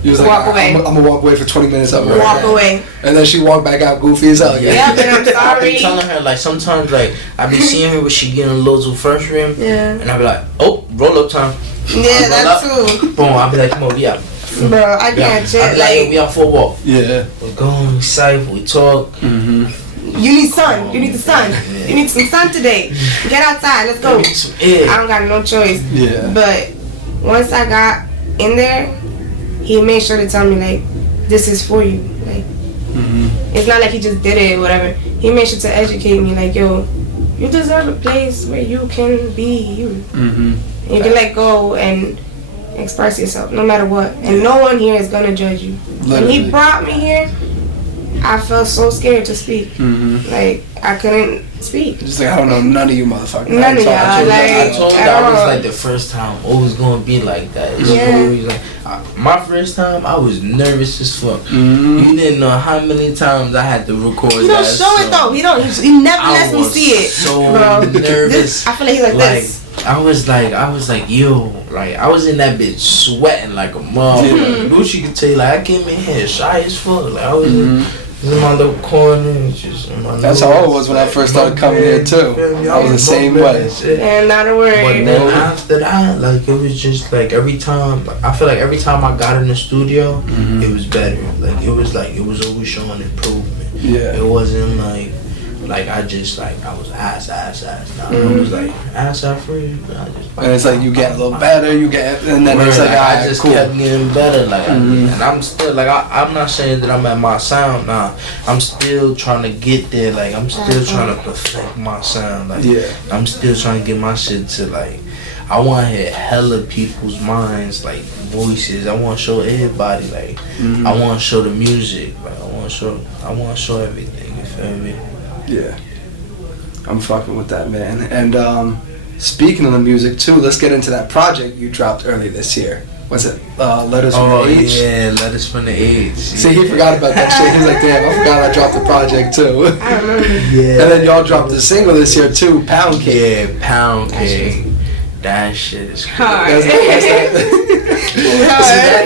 You was walk like, away. I'm gonna walk away for 20 minutes. Walk away. And then she walked back out goofy as hell. Yeah, but I'm I sorry. be telling her like sometimes like I be seeing her when she getting a little too frustrated. Yeah. And I be like, oh, roll up time. Yeah, that too. Boom. I be like, come on, we out. Bro, I can't I shit. be like, we out for a walk. Yeah. We go, we cycle, we talk. You need sun. You need the sun. You need some sun today. Get outside. Let's go. I don't got no choice. Yeah. But once I got in there, he made sure to tell me like, this is for you. Like, it's not like he just did it or whatever. He made sure to educate me like, yo, you deserve a place where you can be you. You can let go and express yourself no matter what, and no one here is gonna judge you. When he brought me here, I felt so scared to speak. Like I couldn't speak. Just like I don't know none of you motherfuckers. None of y'all. I told you that was like the first time always gonna be like that. It's always like my first time I was nervous as fuck. You didn't know how many times I had to record that. He don't show it though. He never lets me see it. So bro. nervous. I feel like he's like this. I was like, yo, like I was in that bitch sweating like a motherfucker. Gucci could tell you, like I came in here shy as fuck. Like I was in my little corner, just in my That's how I was when I first started coming here too. I was the same way. And not a word. But then after that, like it was just like every time, like, I feel like every time I got in the studio, it was better. Like it was always showing improvement. Yeah. It wasn't like I just like I was ass. Now I was like ass free. And it's like you get a little better, and then it's like I just cool. kept getting better. Like and I'm still like I'm not saying that I'm at my sound now. I'm still trying to get there. Like I'm still trying to perfect my sound. Like I'm still trying to get my shit to like. I want to hit hella people's minds, like voices. I want to show everybody, like I want to show the music. Like I want to show everything. You feel me? Yeah, I'm fucking with that, man. And speaking of the music too, let's get into that project you dropped early this year. What's it? Letters from the H? Yeah, Letters from the H. See, he forgot about that shit. He's like, damn, I forgot I dropped the project too. I remember. Yeah. And then y'all dropped the single this year too, Pound Cake. Yeah, Pound Cake. That shit is crazy.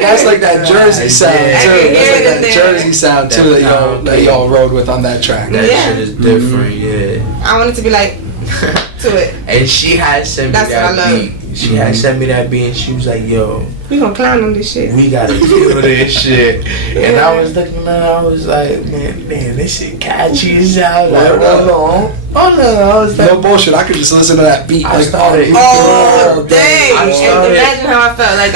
That's like that Jersey sound too. That's like that Jersey sound too that y'all rode with on that track. That shit is different, yeah. I wanted to be like to it. And she had sent me that beat. She had sent me that beat and she was like, yo, we gonna clown on this shit. We gotta kill this shit. And I was looking at her, I was like, man, this shit catchy as hell. Like, hold on. I was like, no bullshit, I could just listen to that beat I like started, all day. Imagine how I felt. Like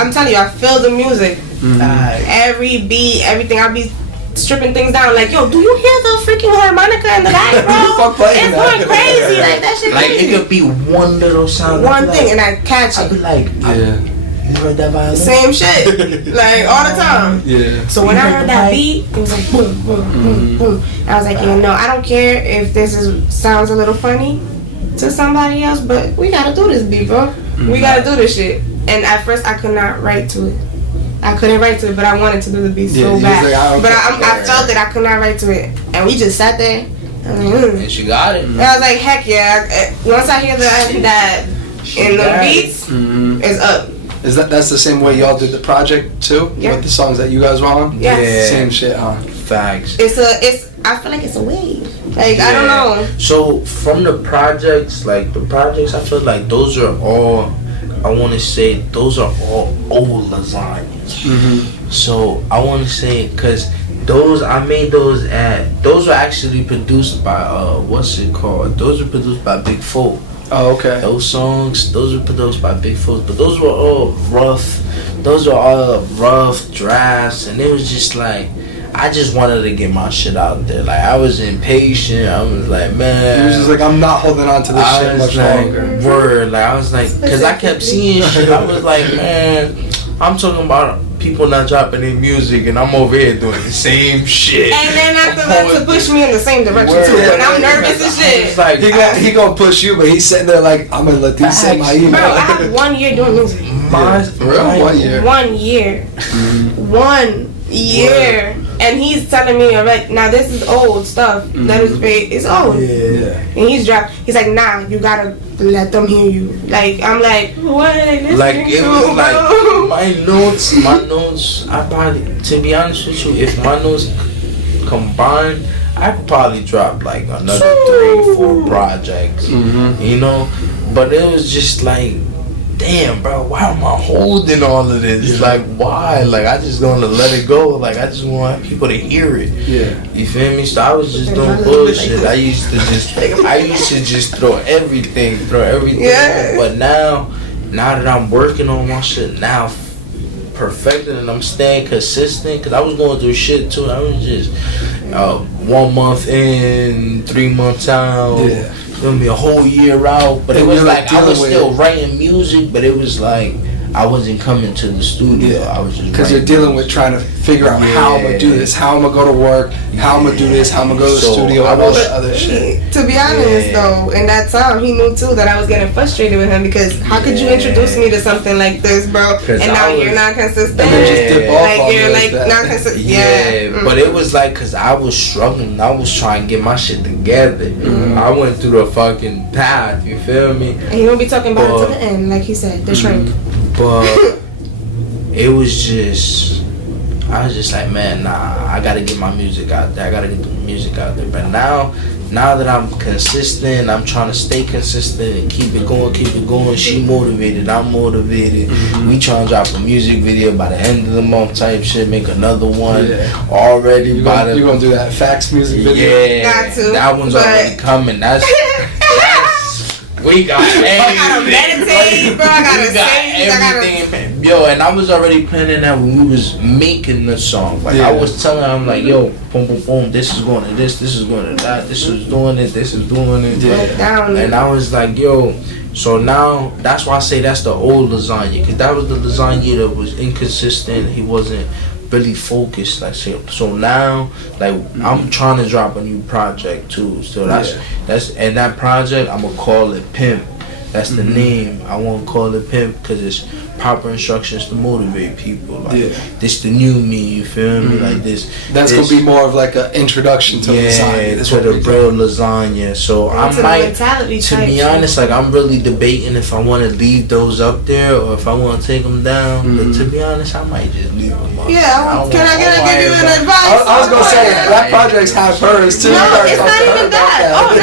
I'm telling you, I feel the music. Every beat, everything. I'll be stripping things down. Like, yo, do you hear the freaking harmonica in the back, bro? It's going crazy. Like that shit. Like crazy. it could be one little sound. One thing, and I catch I'd be it. like, you heard that violin? Same shit. Like all the time. Yeah. So when I heard that beat, it was like boom, boom, boom, boom. I was like, you know, I don't care if sounds a little funny to somebody else, but we gotta do this beat, bro. We gotta do this shit. And at first, I could not write to it. I couldn't write to it, but I wanted to do the beat so bad. Like, but I felt that I could not write to it, and we just sat there. I was like, and she got it. And I was like, heck yeah! Once I hear that in the beats, it's up. That's the same way y'all did the project too? Yeah. With the songs that you guys were on? Yeah. Same shit, huh? Facts. I feel like it's a wave. Like, I don't know. So from the projects, I feel like those are all, I want to say, those are all old lasagnas. So I want to say, because I made those those were actually produced by, what's it called? Those were produced by Big Folk. Oh, okay. Those songs, those were produced by Big Folk, but those were all rough drafts, and it was just like, I just wanted to get my shit out there. Like, I was impatient. I was like, man. He was just like, I'm not holding on to this shit much longer. Word. Like, I was like, because I kept seeing shit. I was like, man, I'm talking about people not dropping their music, and I'm over here doing the same shit. And then after that, to push me in the same direction too. And I'm nervous as shit. Like, he gonna push you, but he's sitting there like, I'm gonna let these send my email. Bro, I had 1 year doing music. For real? 1 year. 1 year. 1 year. And he's telling me, alright, now this is old stuff. That is great. It's old. Yeah. And he's like, nah, you gotta let them hear you. Like, I'm like, what are they listening like, it to, was bro? like, my notes, I probably, to be honest with you, if my notes combined, I could probably drop like another 3-4 projects, you know? But it was just like, damn, bro, why am I holding all of this? Like, why? Like, I just want to let it go. Like, I just want people to hear it. Yeah. You feel me? So I was just doing bullshit. I used to just throw everything. Yeah. But now that I'm working on my shit, now perfecting and I'm staying consistent, because I was going through shit too. I was just 1 month in, 3 months out. Yeah. Gonna be a whole year out, but it was like I was still writing music, but it was like I wasn't coming to the studio. I was just because you're dealing with trying to figure out how I'm gonna do this, how I'm gonna go to work, how I'm gonna do this, how I'm gonna go to the studio, and all that other shit. To be honest, though, in that time, he knew too that I was getting frustrated with him, because how could you introduce me to something like this, bro? And now you're not consistent. And then just dip off like you're like not consistent. But it was like, cause I was struggling. I was trying to get my shit together. I went through the fucking path. You feel me? And he won't be talking about it to the end, like he said, the shrink. But it was just, I was just like, man, nah, I gotta get my music out there. I gotta get the music out there. But now that I'm consistent, I'm trying to stay consistent and keep it going. She motivated, I'm motivated. We trying to drop a music video by the end of the month type shit, make another one already. You gonna do that fax music video? Yeah, got to, that one's already coming. We got everything. I gotta meditate, bro. I gotta sing. Everything. Yo, and I was already planning that when we was making the song. Like, I was telling him, like, yo, boom, boom, boom, this is going to this is going to that, this is doing it, this is doing it. And I was like, yo, so now, that's why I say that's the old lasagna. Because that was the lasagna that was inconsistent. He wasn't really focused, like, so now, like, I'm trying to drop a new project too, so that's and that project I'm gonna call it Pimp. That's the name. I won't call it Pimp because it's proper instructions to motivate people. Like, this the new me, you feel me? Like this. That's gonna be more of like an introduction to lasagna. To the real lasagna. So I might, to be honest, like, I'm really debating if I want to leave those up there or if I want to take them down. But to be honest, I might just leave them up. Yeah, can I give you an advice? I was gonna say that project's half hers too. No, it's not even that. Oh,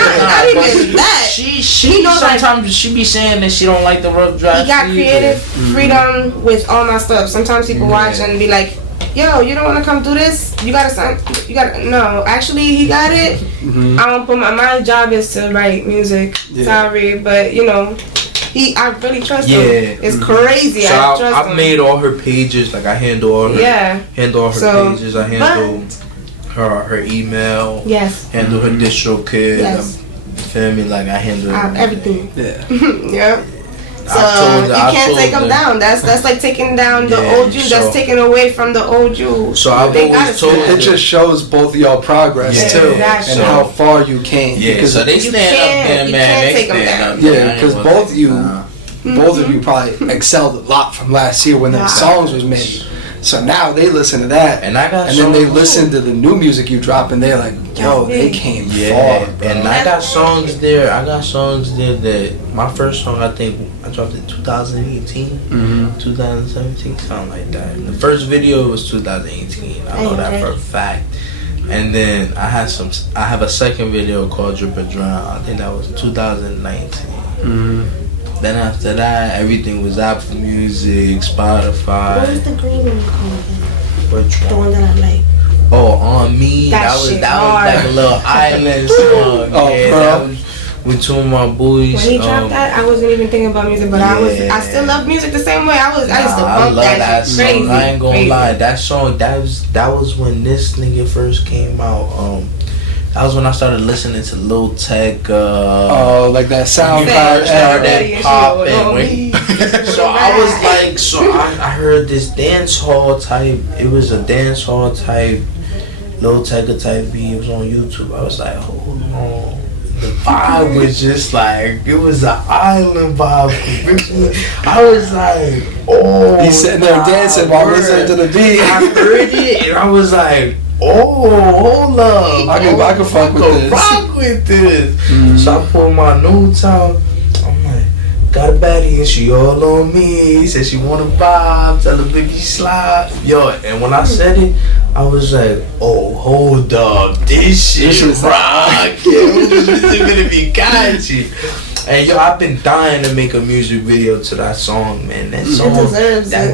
not even that. She knows sometimes she be saying that she don't like the rough draft. He got creative freedom with all my stuff. Sometimes people watch and be like, yo, you don't want to come do this? You gotta sign. You gotta. No, actually, he got it. I don't put my job is to write music. Sorry, but you know, I really trust him. It's crazy. So I trust him. I made all her pages. Like, I handle all her. Handle all her pages. I handle her email. Handle her distro kit. You feel me? Like, I handle everything. Yeah. So you can't take them down. That's like taking down the old you. That's taking away from the old you. So I've always told it just shows both of y'all progress too, and how far you came. Because so they stand up there, man. They stand up there. Because both of you probably excelled a lot from last year when them songs was made. So now they listen to that, and then they listen to the new music you drop, and they're like, "Yo, they came far." Bro. And I got songs there. That my first song, I think I dropped in 2018, 2017, something like that. The first video was 2018. I know that for a fact. And then I have a second video called Drip or Drown. I think that was 2019. Then after that, everything was Apple Music, Spotify. What was the green one called again? Which one? The one that I like. Oh, On Me. That was like a little island song. Oh, yeah, bro. that was with two of my boys. When he dropped that, I wasn't even thinking about music, but I still love music the same way. I used to bump that song. crazy. I ain't gonna lie, that song that was when this nigga first came out. That was when I started listening to Lil Tech. Like that sound started popping. So I was like, I heard this dance hall type. It was a dance hall type, Lil Tech type beat. It was on YouTube. I was like, hold on. The vibe was just like, it was an island vibe. I was like, oh. He's sitting there dancing while listening to the beat. I heard it and I was like, oh, hold up. I can fuck with this. So I pulled my notes out. I'm like, got a baddie and she all on me. Said she wanna vibe, tell her baby slide. Yo, and when I said it, I was like, oh, hold up, this shit rock. This is gonna be catchy. And yo, I've been dying to make a music video to that song, man. That song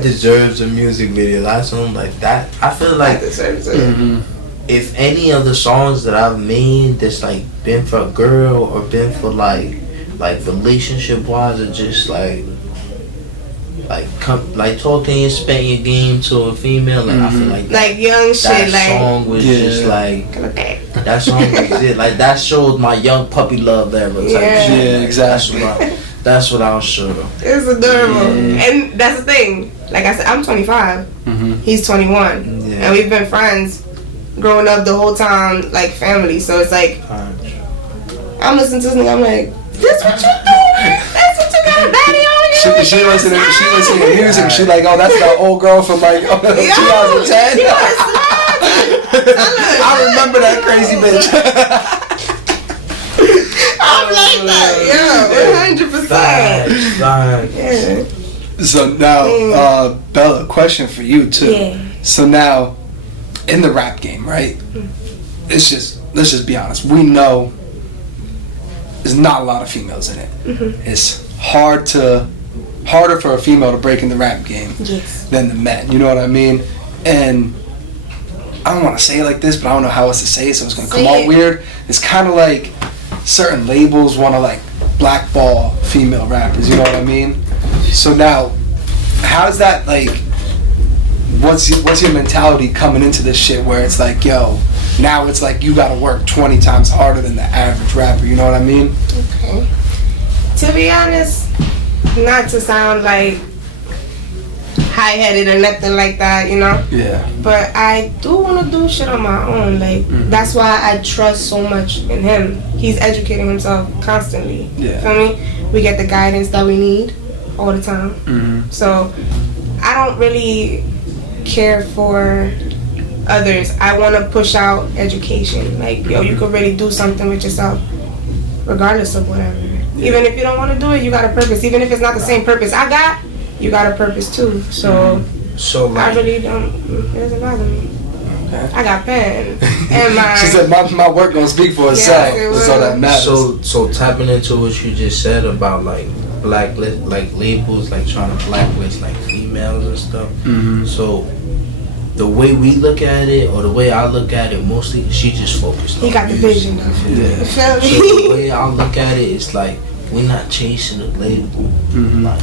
deserves a music video. That song like that, I feel like deserves it. If any of the songs that I've made that's like been for a girl or been for like relationship wise or just like talking and spitting your game to a female, like I feel like young shit, that song was just like that song was it. Like that showed my young puppy love era type shit. Yeah, exactly. That's what I'll show. It's adorable, and that's the thing. Like I said, I'm 25. He's 21, and we've been friends growing up the whole time, like family. So it's like I'm listening to this nigga. I'm like, this what you doing? That's what you got a baddie on you? She listening to music. She like, oh, that's that old girl from like 2010. I remember that crazy bitch. I'm like that, yeah, 100%. So now, Bella, question for you too. Yeah. So now, in the rap game, right? Let's just be honest. We know there's not a lot of females in it. It's harder for a female to break in the rap game than the men. You know what I mean? And I don't want to say it like this, but I don't know how else to say it, so it's gonna come out weird. It's kind of like certain labels want to like blackball female rappers. You know what I mean? So now, how's that like? What's your mentality coming into this shit where it's like, yo, now it's like you gotta work 20 times harder than the average rapper, you know what I mean? Okay. To be honest, not to sound like high-headed or nothing like that, you know? Yeah. But I do want to do shit on my own. Like, that's why I trust so much in him. He's educating himself constantly. Yeah. Feel me? We get the guidance that we need all the time. So, I don't really care for others. I want to push out education. Like, yo, you could really do something with yourself regardless of whatever. Even if you don't want to do it, you got a purpose. Even if it's not the same purpose I got, you got a purpose too. So like, I really don't, it doesn't bother me. Okay. I got pen and my... She said my work gonna speak for itself. That's all that matters. So tapping into what you just said about like blacklist, like labels, like trying to blacklist like females and stuff. So the way we look at it, or the way I look at it, mostly she just focused on he got the vision though. Yeah. So the way I look at it, it's like we're not chasing a label. Like,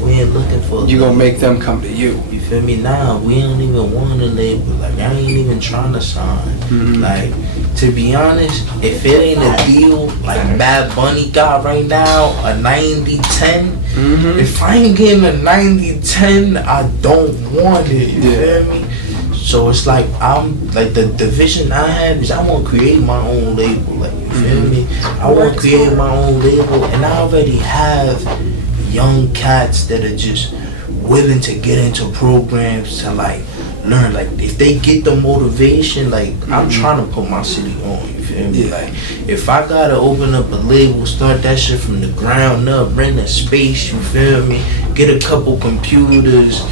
we ain't looking for. You gonna make them come to you. You feel me? Nah, we don't even want a label. Like I ain't even trying to sign. Like to be honest, if it ain't a deal like Bad Bunny got right now, a 90-10. If I ain't getting a 90-10, I don't want it. You feel me? So it's like I'm like the vision I have is I want to create my own label. Like you feel me? I want to create my own label, and I already have young cats that are just willing to get into programs to like learn. Like if they get the motivation, like I'm trying to put my city on. You feel me? Like if I gotta open up a label, start that shit from the ground up, rent a space. You feel me? Get a couple computers.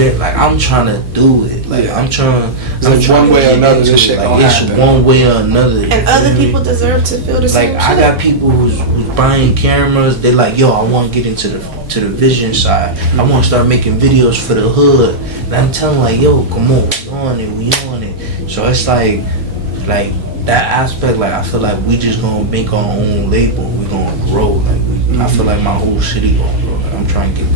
fit. Like I'm trying to do it. Like I'm trying. It's like one way or another. This shit gonna happen. It's one way or another. And other people deserve to feel the same. Like I got people who's buying cameras. They like, yo, I want to get into the vision side. I want to start making videos for the hood. And I'm telling like, yo, come on, we on it. So it's like that aspect. Like I feel like we just gonna make our own label. We gonna grow. Like I feel like my whole city gonna grow. Like I'm trying to get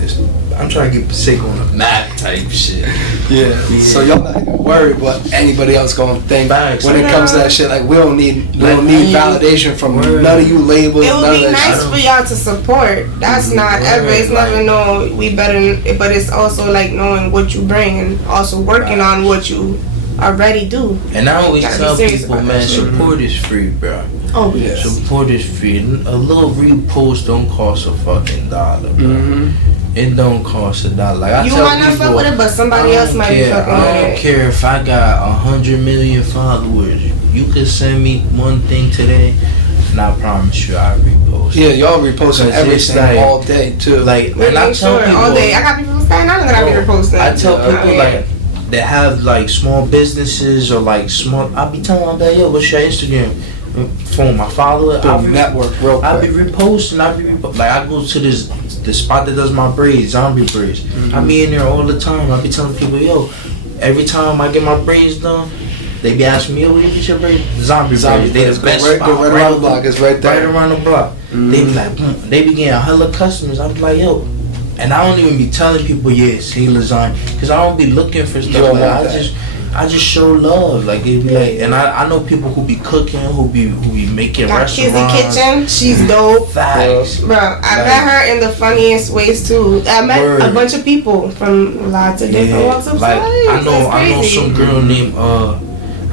Passaic on a map type shit. Yeah. So y'all not even worried what anybody else gonna think when it comes to that shit. Like we don't need validation from none of you labels. It would be nice for y'all to support. That's not ever. It's never no we better, but it's also like knowing what you bring and also working on what you already do. And I always tell people, man, support is free, bro. Oh yeah. Support is free. A little repost don't cost a fucking $1, bro. It don't cost $1. Like I tell might not fuck with it, but somebody else might be fucking with it. I don't care if I got 100 million followers. You could send me one thing today, and I promise you, I repost. Yeah, y'all reposting everything like, all day too. Like, and I tell people all day. I got people from Staten Island that I be reposting. I tell people like that have like small businesses or like small. I be telling them, yo, what's your Instagram? For my follower, I be network real quick. I be reposting. Like I go to the spot that does my braids, zombie braids. I be in there all the time. I be telling people, yo, every time I get my braids done, they be asking me, yo, where you get your braids? Zombie braids. They the best spot. Right around the block. It's right there. Right around the block. They be like, they be getting hella customers. I be like, yo. And I don't even be telling people, yeah, see Lasaña, because I don't be looking for stuff. Like, I just show love, like it be like, and I know people who be cooking, who be making restaurants. Kizzy Kitchen, she's dope. Facts, bro. I met her in the funniest ways too. I met a bunch of people from lots of different walks of life. I know some girl named I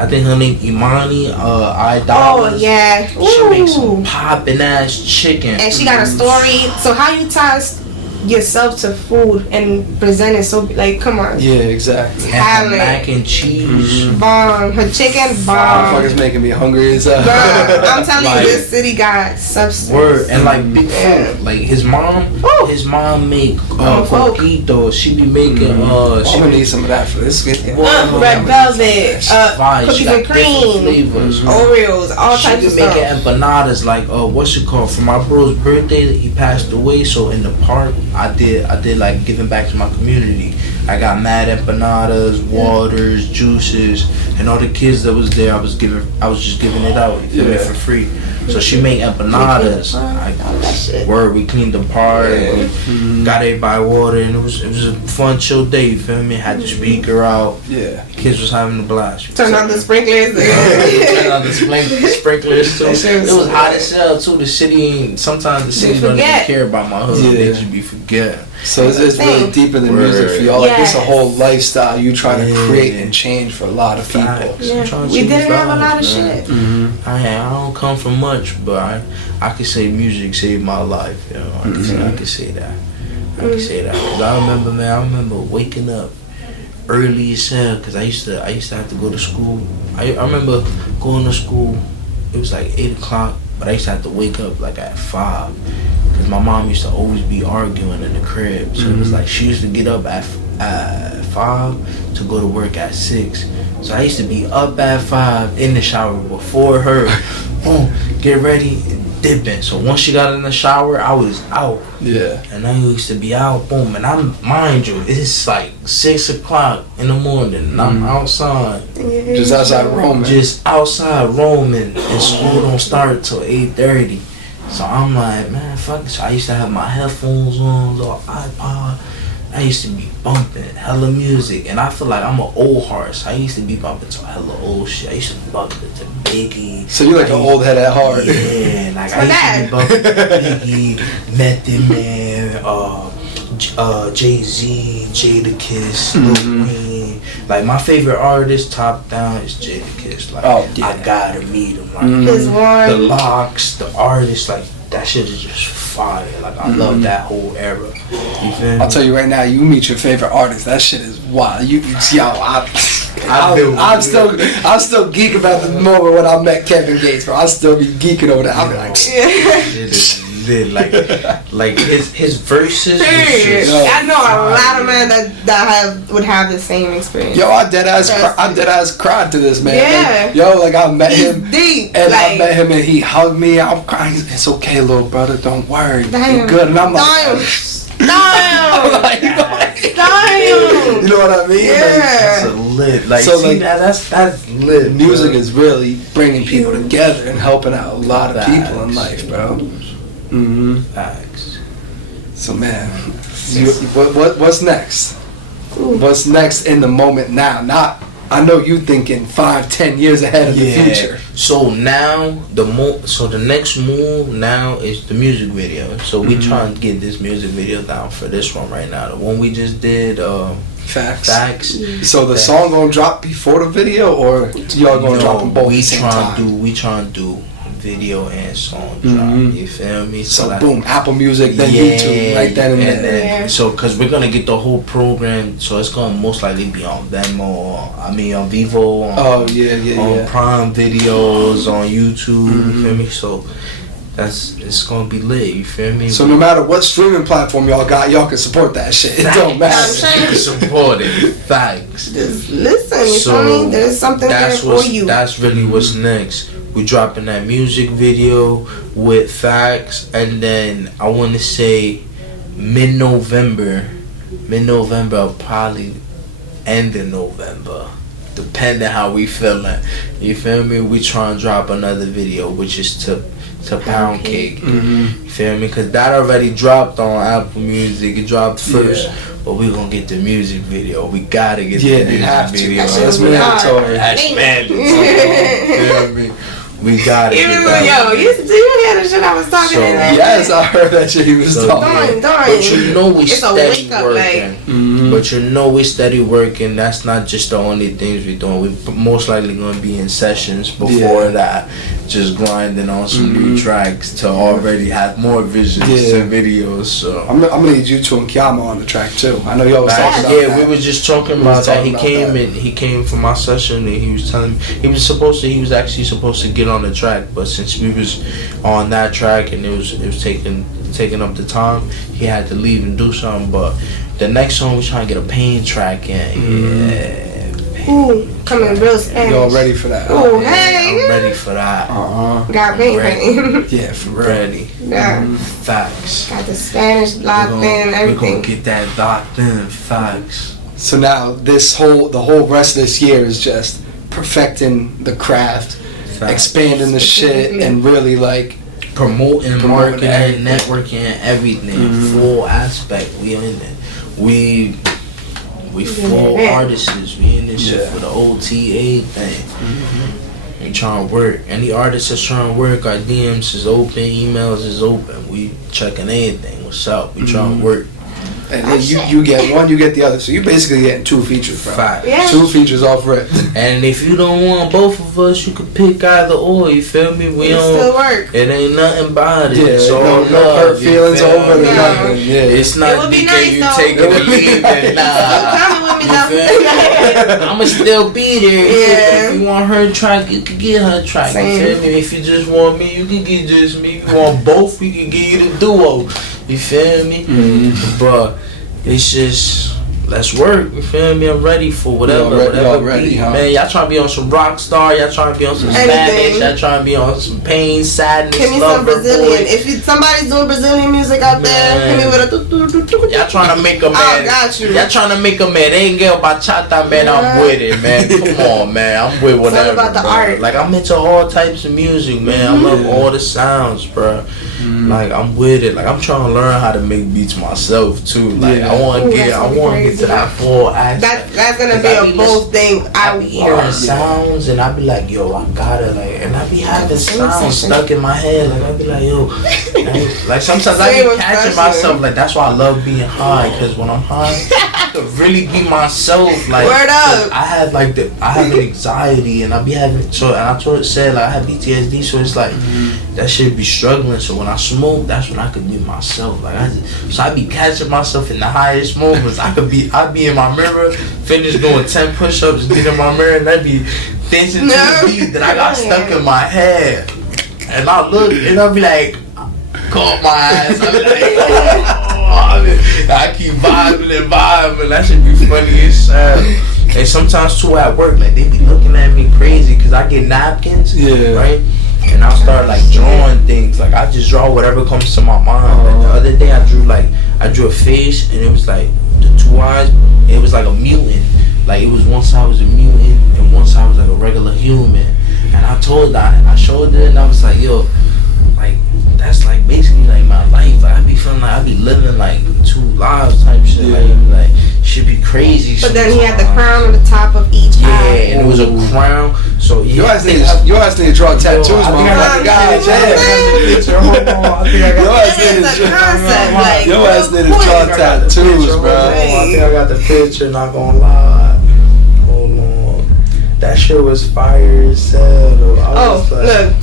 think her name Imani $I. Oh yeah, she makes some poppin' ass chicken, and she got a story. So how you tie yourself to food and present it so like come on. Yeah, exactly. And mac and cheese. Bomb. Her chicken bomb. Motherfuckers making me hungry as hell. I'm telling you, this city got substance. Word. And like big food. Like his mom make coquitos. She be making I'm gonna need some of that for this weekend. Red velvet, cookies and cream, flavors. Oreos, all types of stuff. She be making empanadas like what's it called? For my bro's birthday, he passed away, so in the park I did like giving back to my community. I got mad empanadas, waters, juices, and all the kids that was there. I was just giving it out for free. So she made empanadas. We cleaned the park, we got everybody water, and it was a fun, chill day. You feel me? Had the speaker out. Yeah, kids was having a blast. Turn on the sprinklers. Turn on the sprinklers too. It was hot as hell too. Sometimes the city don't even care about my hood. They just be forgetting. So it's really deeper than music for y'all. Like it's a whole lifestyle you trying to create and change for a lot of people. Yeah. We didn't have a lot of shit. I don't come from much, but I could say music saved my life. You know, I could say that. Cause I remember waking up early as hell. Cause I used to have to go to school. I remember going to school. It was like 8 o'clock, but I used to have to wake up like at 5. Cause my mom used to always be arguing in the crib. So it was like she used to get up at 5 to go to work at 6. So I used to be up at 5 in the shower before her. Boom, get ready, dipping. So once she got in the shower, I was out. Yeah. And I used to be out, boom. And mind you, it's like 6 o'clock in the morning, and I'm outside. Just outside roaming. And school don't start till 8:30. So I'm like, man, fuck this. I used to have my headphones on, little iPod. I used to be bumping hella music, and I feel like I'm an old heart, so I used to be bumping to hella old shit. I used to be bumping to Biggie. So you like an old head at heart? Yeah, like I used to be bumping to Biggie, Method Man, Jay-Z, Jadakiss, Lil Wayne. Like my favorite artist, top down, is Jadakiss. Like I gotta meet him. Like the locks, the artists, like that shit is just fire. Like I love that whole era. You feel me? I'll tell you right now, you meet your favorite artist, that shit is wild. I'm still geek about the moment when I met Kevin Gates, bro. I still be geeking over that. I'm like, it is lit. Like his verses. Was Period. just I know a fire. lot of men that would have the same experience. Yo, I dead ass cried to this man. Yeah. Like, yo, like I met him. Deep. And like, I met him and he hugged me. I'm crying. It's okay, little brother. Don't worry. Damn. You're good. And I'm like, Damn. like, Damn. you know what I mean? Yeah. That's a lit. Like, So, see, like, that's lit. Music bro. is really bringing people together and helping out a lot of people in Facts. life, bro. Mm-hmm. Facts. So man, what's next? What's next in the moment now? Not, I know you thinking 5-10 years ahead of the future. So now the next move now is the music video. So we trying to get this music video down for this one right now. The one we just did, Facts. So the song gonna drop before the video, or y'all gonna drop them both at the same time? We trying to do video and song drop. You feel me? So like, boom, Apple Music, then YouTube, right then and there. So cause we're gonna get the whole program, so it's gonna most likely be on Venmo, on Vivo, on Prime videos, on YouTube. You feel me? So it's gonna be lit. You feel me? So no matter what streaming platform y'all got, y'all can support that shit. It don't matter. You can support it. Facts. Just listen, you feel me? There's something there for you. That's really what's next. We dropping that music video with Facts, and then I want to say mid-November, probably end of November, depending how we feeling. You feel me? We trying to drop another video, which is to Pound Cake. You feel me? Cause that already dropped on Apple Music. It dropped first. But we gonna get the music video. We gotta get the music video. That's mandatory. That's mandatory. You feel me? We gotta get that. You hear the shit I was talking about? Yes, I heard that shit he was talking. But you know we steady working. Like. But you know we steady working. That's not just the only things we doing. We most likely gonna be in sessions before that, just grinding on some new tracks to already have more visions to videos. So I'm gonna need you two and Kiyama on the track too. I know y'all was talking about that. we was just talking about that. He came from my session and he was telling me he was actually supposed to get on the track, but since we was on that track and it was taking up the time, he had to leave and do something. But the next song we trying to get a pain track in. Ooh, coming real Spanish. Y'all ready for that? Ooh, hey. I'm ready for that. Got pain. Yeah, for real. Ready. Yeah. Facts. Got the Spanish locked in, everything. We're gonna get that locked in. Facts. So now the whole rest of this year is just perfecting the craft, expanding the shit, and really like promoting marketing, networking, everything. Full aspect. We in it. We full artists. We in this shit for the OTA thing. We trying to work. Any artist that's trying to work, our DMs is open, emails is open. We checking anything. What's up? We trying to work. And then you get one, you get the other. So you basically getting 2 features, bro. Yeah. 2 features off rip. And if you don't want both of us, you could pick either or. You feel me? We don't. Still work. It ain't nothing about it. Yeah, it's all no hurt feelings over the nothing. Yeah. It's not it would be nice, nice, you take it or leave it. Nah. I'ma still be there. Yeah. If you want her track, you can get her track. You feel me? If you just want me, you can get just me. If you want both, we can get you the duo. You feel me? But it's just, let's work. You feel me? I'm ready for whatever. Y'all ready, huh? Man, y'all trying to be on some rock star. Y'all trying to be on some Spanish. Y'all trying to be on some pain, sadness. Give me some Brazilian. If somebody's doing Brazilian music out there, hit me with a. Y'all trying to make a man. I got you. Y'all trying to make a man. They ain't get bachata, man. I'm with it, man. Come on, man. I'm with whatever. It's all about the art. Like, I'm into all types of music, man. I love all the sounds, bro. Like, I'm with it. Like, I'm trying to learn how to make beats myself too. Like, I want to get to that full aspect. That's gonna be a bold thing. I be hearing sounds and I be like, yo, I gotta and I be having sounds stuck in my head. Like, I be like, yo, like sometimes I be catching myself. Like, that's why I love being high, because when I'm high, I could really be myself. Like, word up. I have an anxiety and I be having I have PTSD, so it's like that shit be struggling. So when I smoke, that's when I could be myself. Like, I be catching myself in the highest moments. I'd be in my mirror, finish doing 10 push-ups, get in my mirror, and I'd be dancing to the beat that I got stuck in my head. And I look and I'll be like, caught my ass. I be like, I keep vibing. That should be funny as shit. And sometimes too at work, like they be looking at me crazy because I get napkins, right? And I'll start like drawing things. Like I just draw whatever comes to my mind. Like, the other day I drew a fish and it was like the two eyes. It was like a mutant. Like it was one side was a mutant and one side was like a regular human. And I told that and I showed it and I was like, yo, like that's like basically like my life. Like I be feeling like I be living like two lives type shit. Like should be crazy. But then he had the crown on the top of each eye. And it was a crown. So your ass need to draw tattoos, man. Your ass need to draw tattoos, bro. I think I got the picture. Not gonna lie. Hold on. That shit was fire as hell. Look.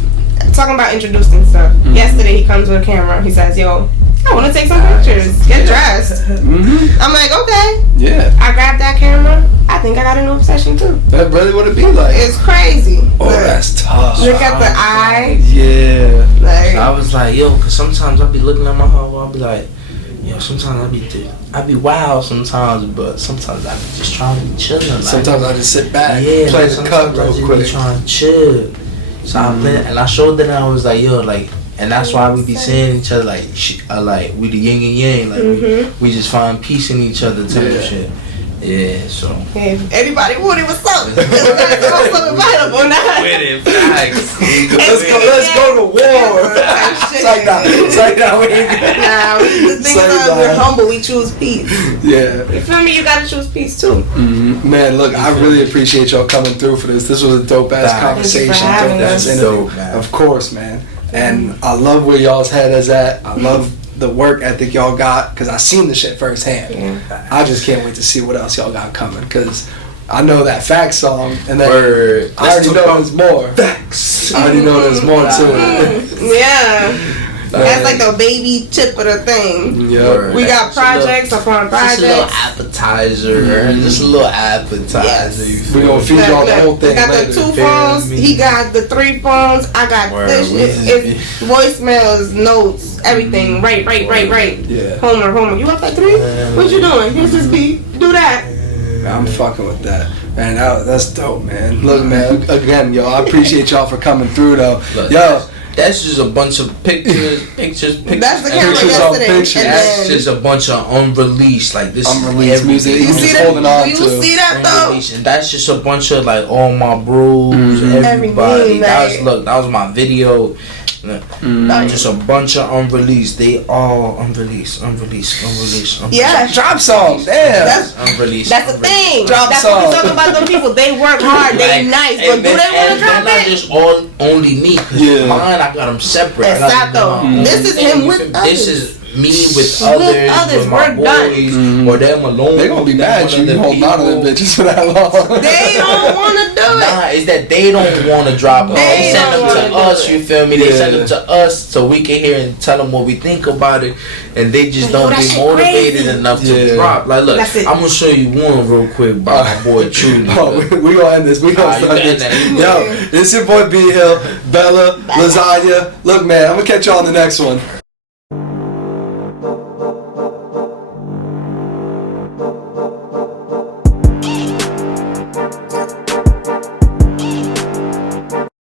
Talking about introducing stuff. Yesterday he comes with a camera. He says, yo, I want to take some pictures. Get dressed. I'm like, okay. Yeah. I grabbed that camera. I think I got a new obsession too. That really what it be like. It's crazy. Oh, that's tough. Look at the eye. Yeah. Like, so I was like, yo, because sometimes I be looking at my home. I'll be like, yo, sometimes I be wild sometimes, but sometimes I be just trying to be chilling. Like, sometimes I just sit back, play the cut real quick. Be trying to chill. So I played, and I showed them. I was like, yo, like, and that's why we be saying each other like we the yin and yang, like we just find peace in each other type of shit. Yeah, so. Hey, anybody Woody, what's up? It's also available now. With it, facts. Let's go to war. It's like that. Nah, the thing is we're humble. We choose peace. Yeah. You feel me? You gotta choose peace too. Man, look, I really appreciate y'all coming through for this. This was a dope ass conversation. Of course, man. And I love where y'all's head is at. I love the work ethic y'all got because I seen the shit firsthand. Yeah. I just can't wait to see what else y'all got coming because I know that Facts song and then I already know there's more. Facts. I already know there's more too. Yeah. That's like the baby tip of the thing. Yeah. We got projects upon projects. Just a little appetizer. Yes. We're going to feed y'all the whole thing. We got the 2 phones. He got the 3 phones. I got this. It's voicemails, notes, everything. Right. Yeah. Homer. You up at 3? What you doing? Here's this beat. Do that. I'm fucking with that. Man, that's dope, man. Look, man, again, yo, I appreciate y'all for coming through, though. Yo. That's just a bunch of pictures. That's the camera yesterday. That's just a bunch of unreleased, like this unreleased music. You see that? Do you see that though? And that's just a bunch of like all my bros, everybody. That was my video. Just a bunch of unreleased. They all unreleased. Yeah, drop songs. Damn, that's unreleased. That's the thing. That's what we talk about. Those people, they work hard. They nice, but do they want to drop it? Not just only me. Cause mine, I got them separate. Exacto. This is him with others. This is me with others. With my boys, or them alone. They gonna be mad at you hold on to them bitches for that long. They don't want to do it. Nah, it's that they don't want to drop it. They send them to us. You feel me? They send them to us so we can hear and tell them what we think about it, and they just don't be motivated enough to drop. Like, look, I'm gonna show you one real quick by my boy True. We gonna end this. We gonna start this. Yo, this is your boy B Hill, Bella, Lasaña. Look, man, I'm gonna catch y'all on the next one.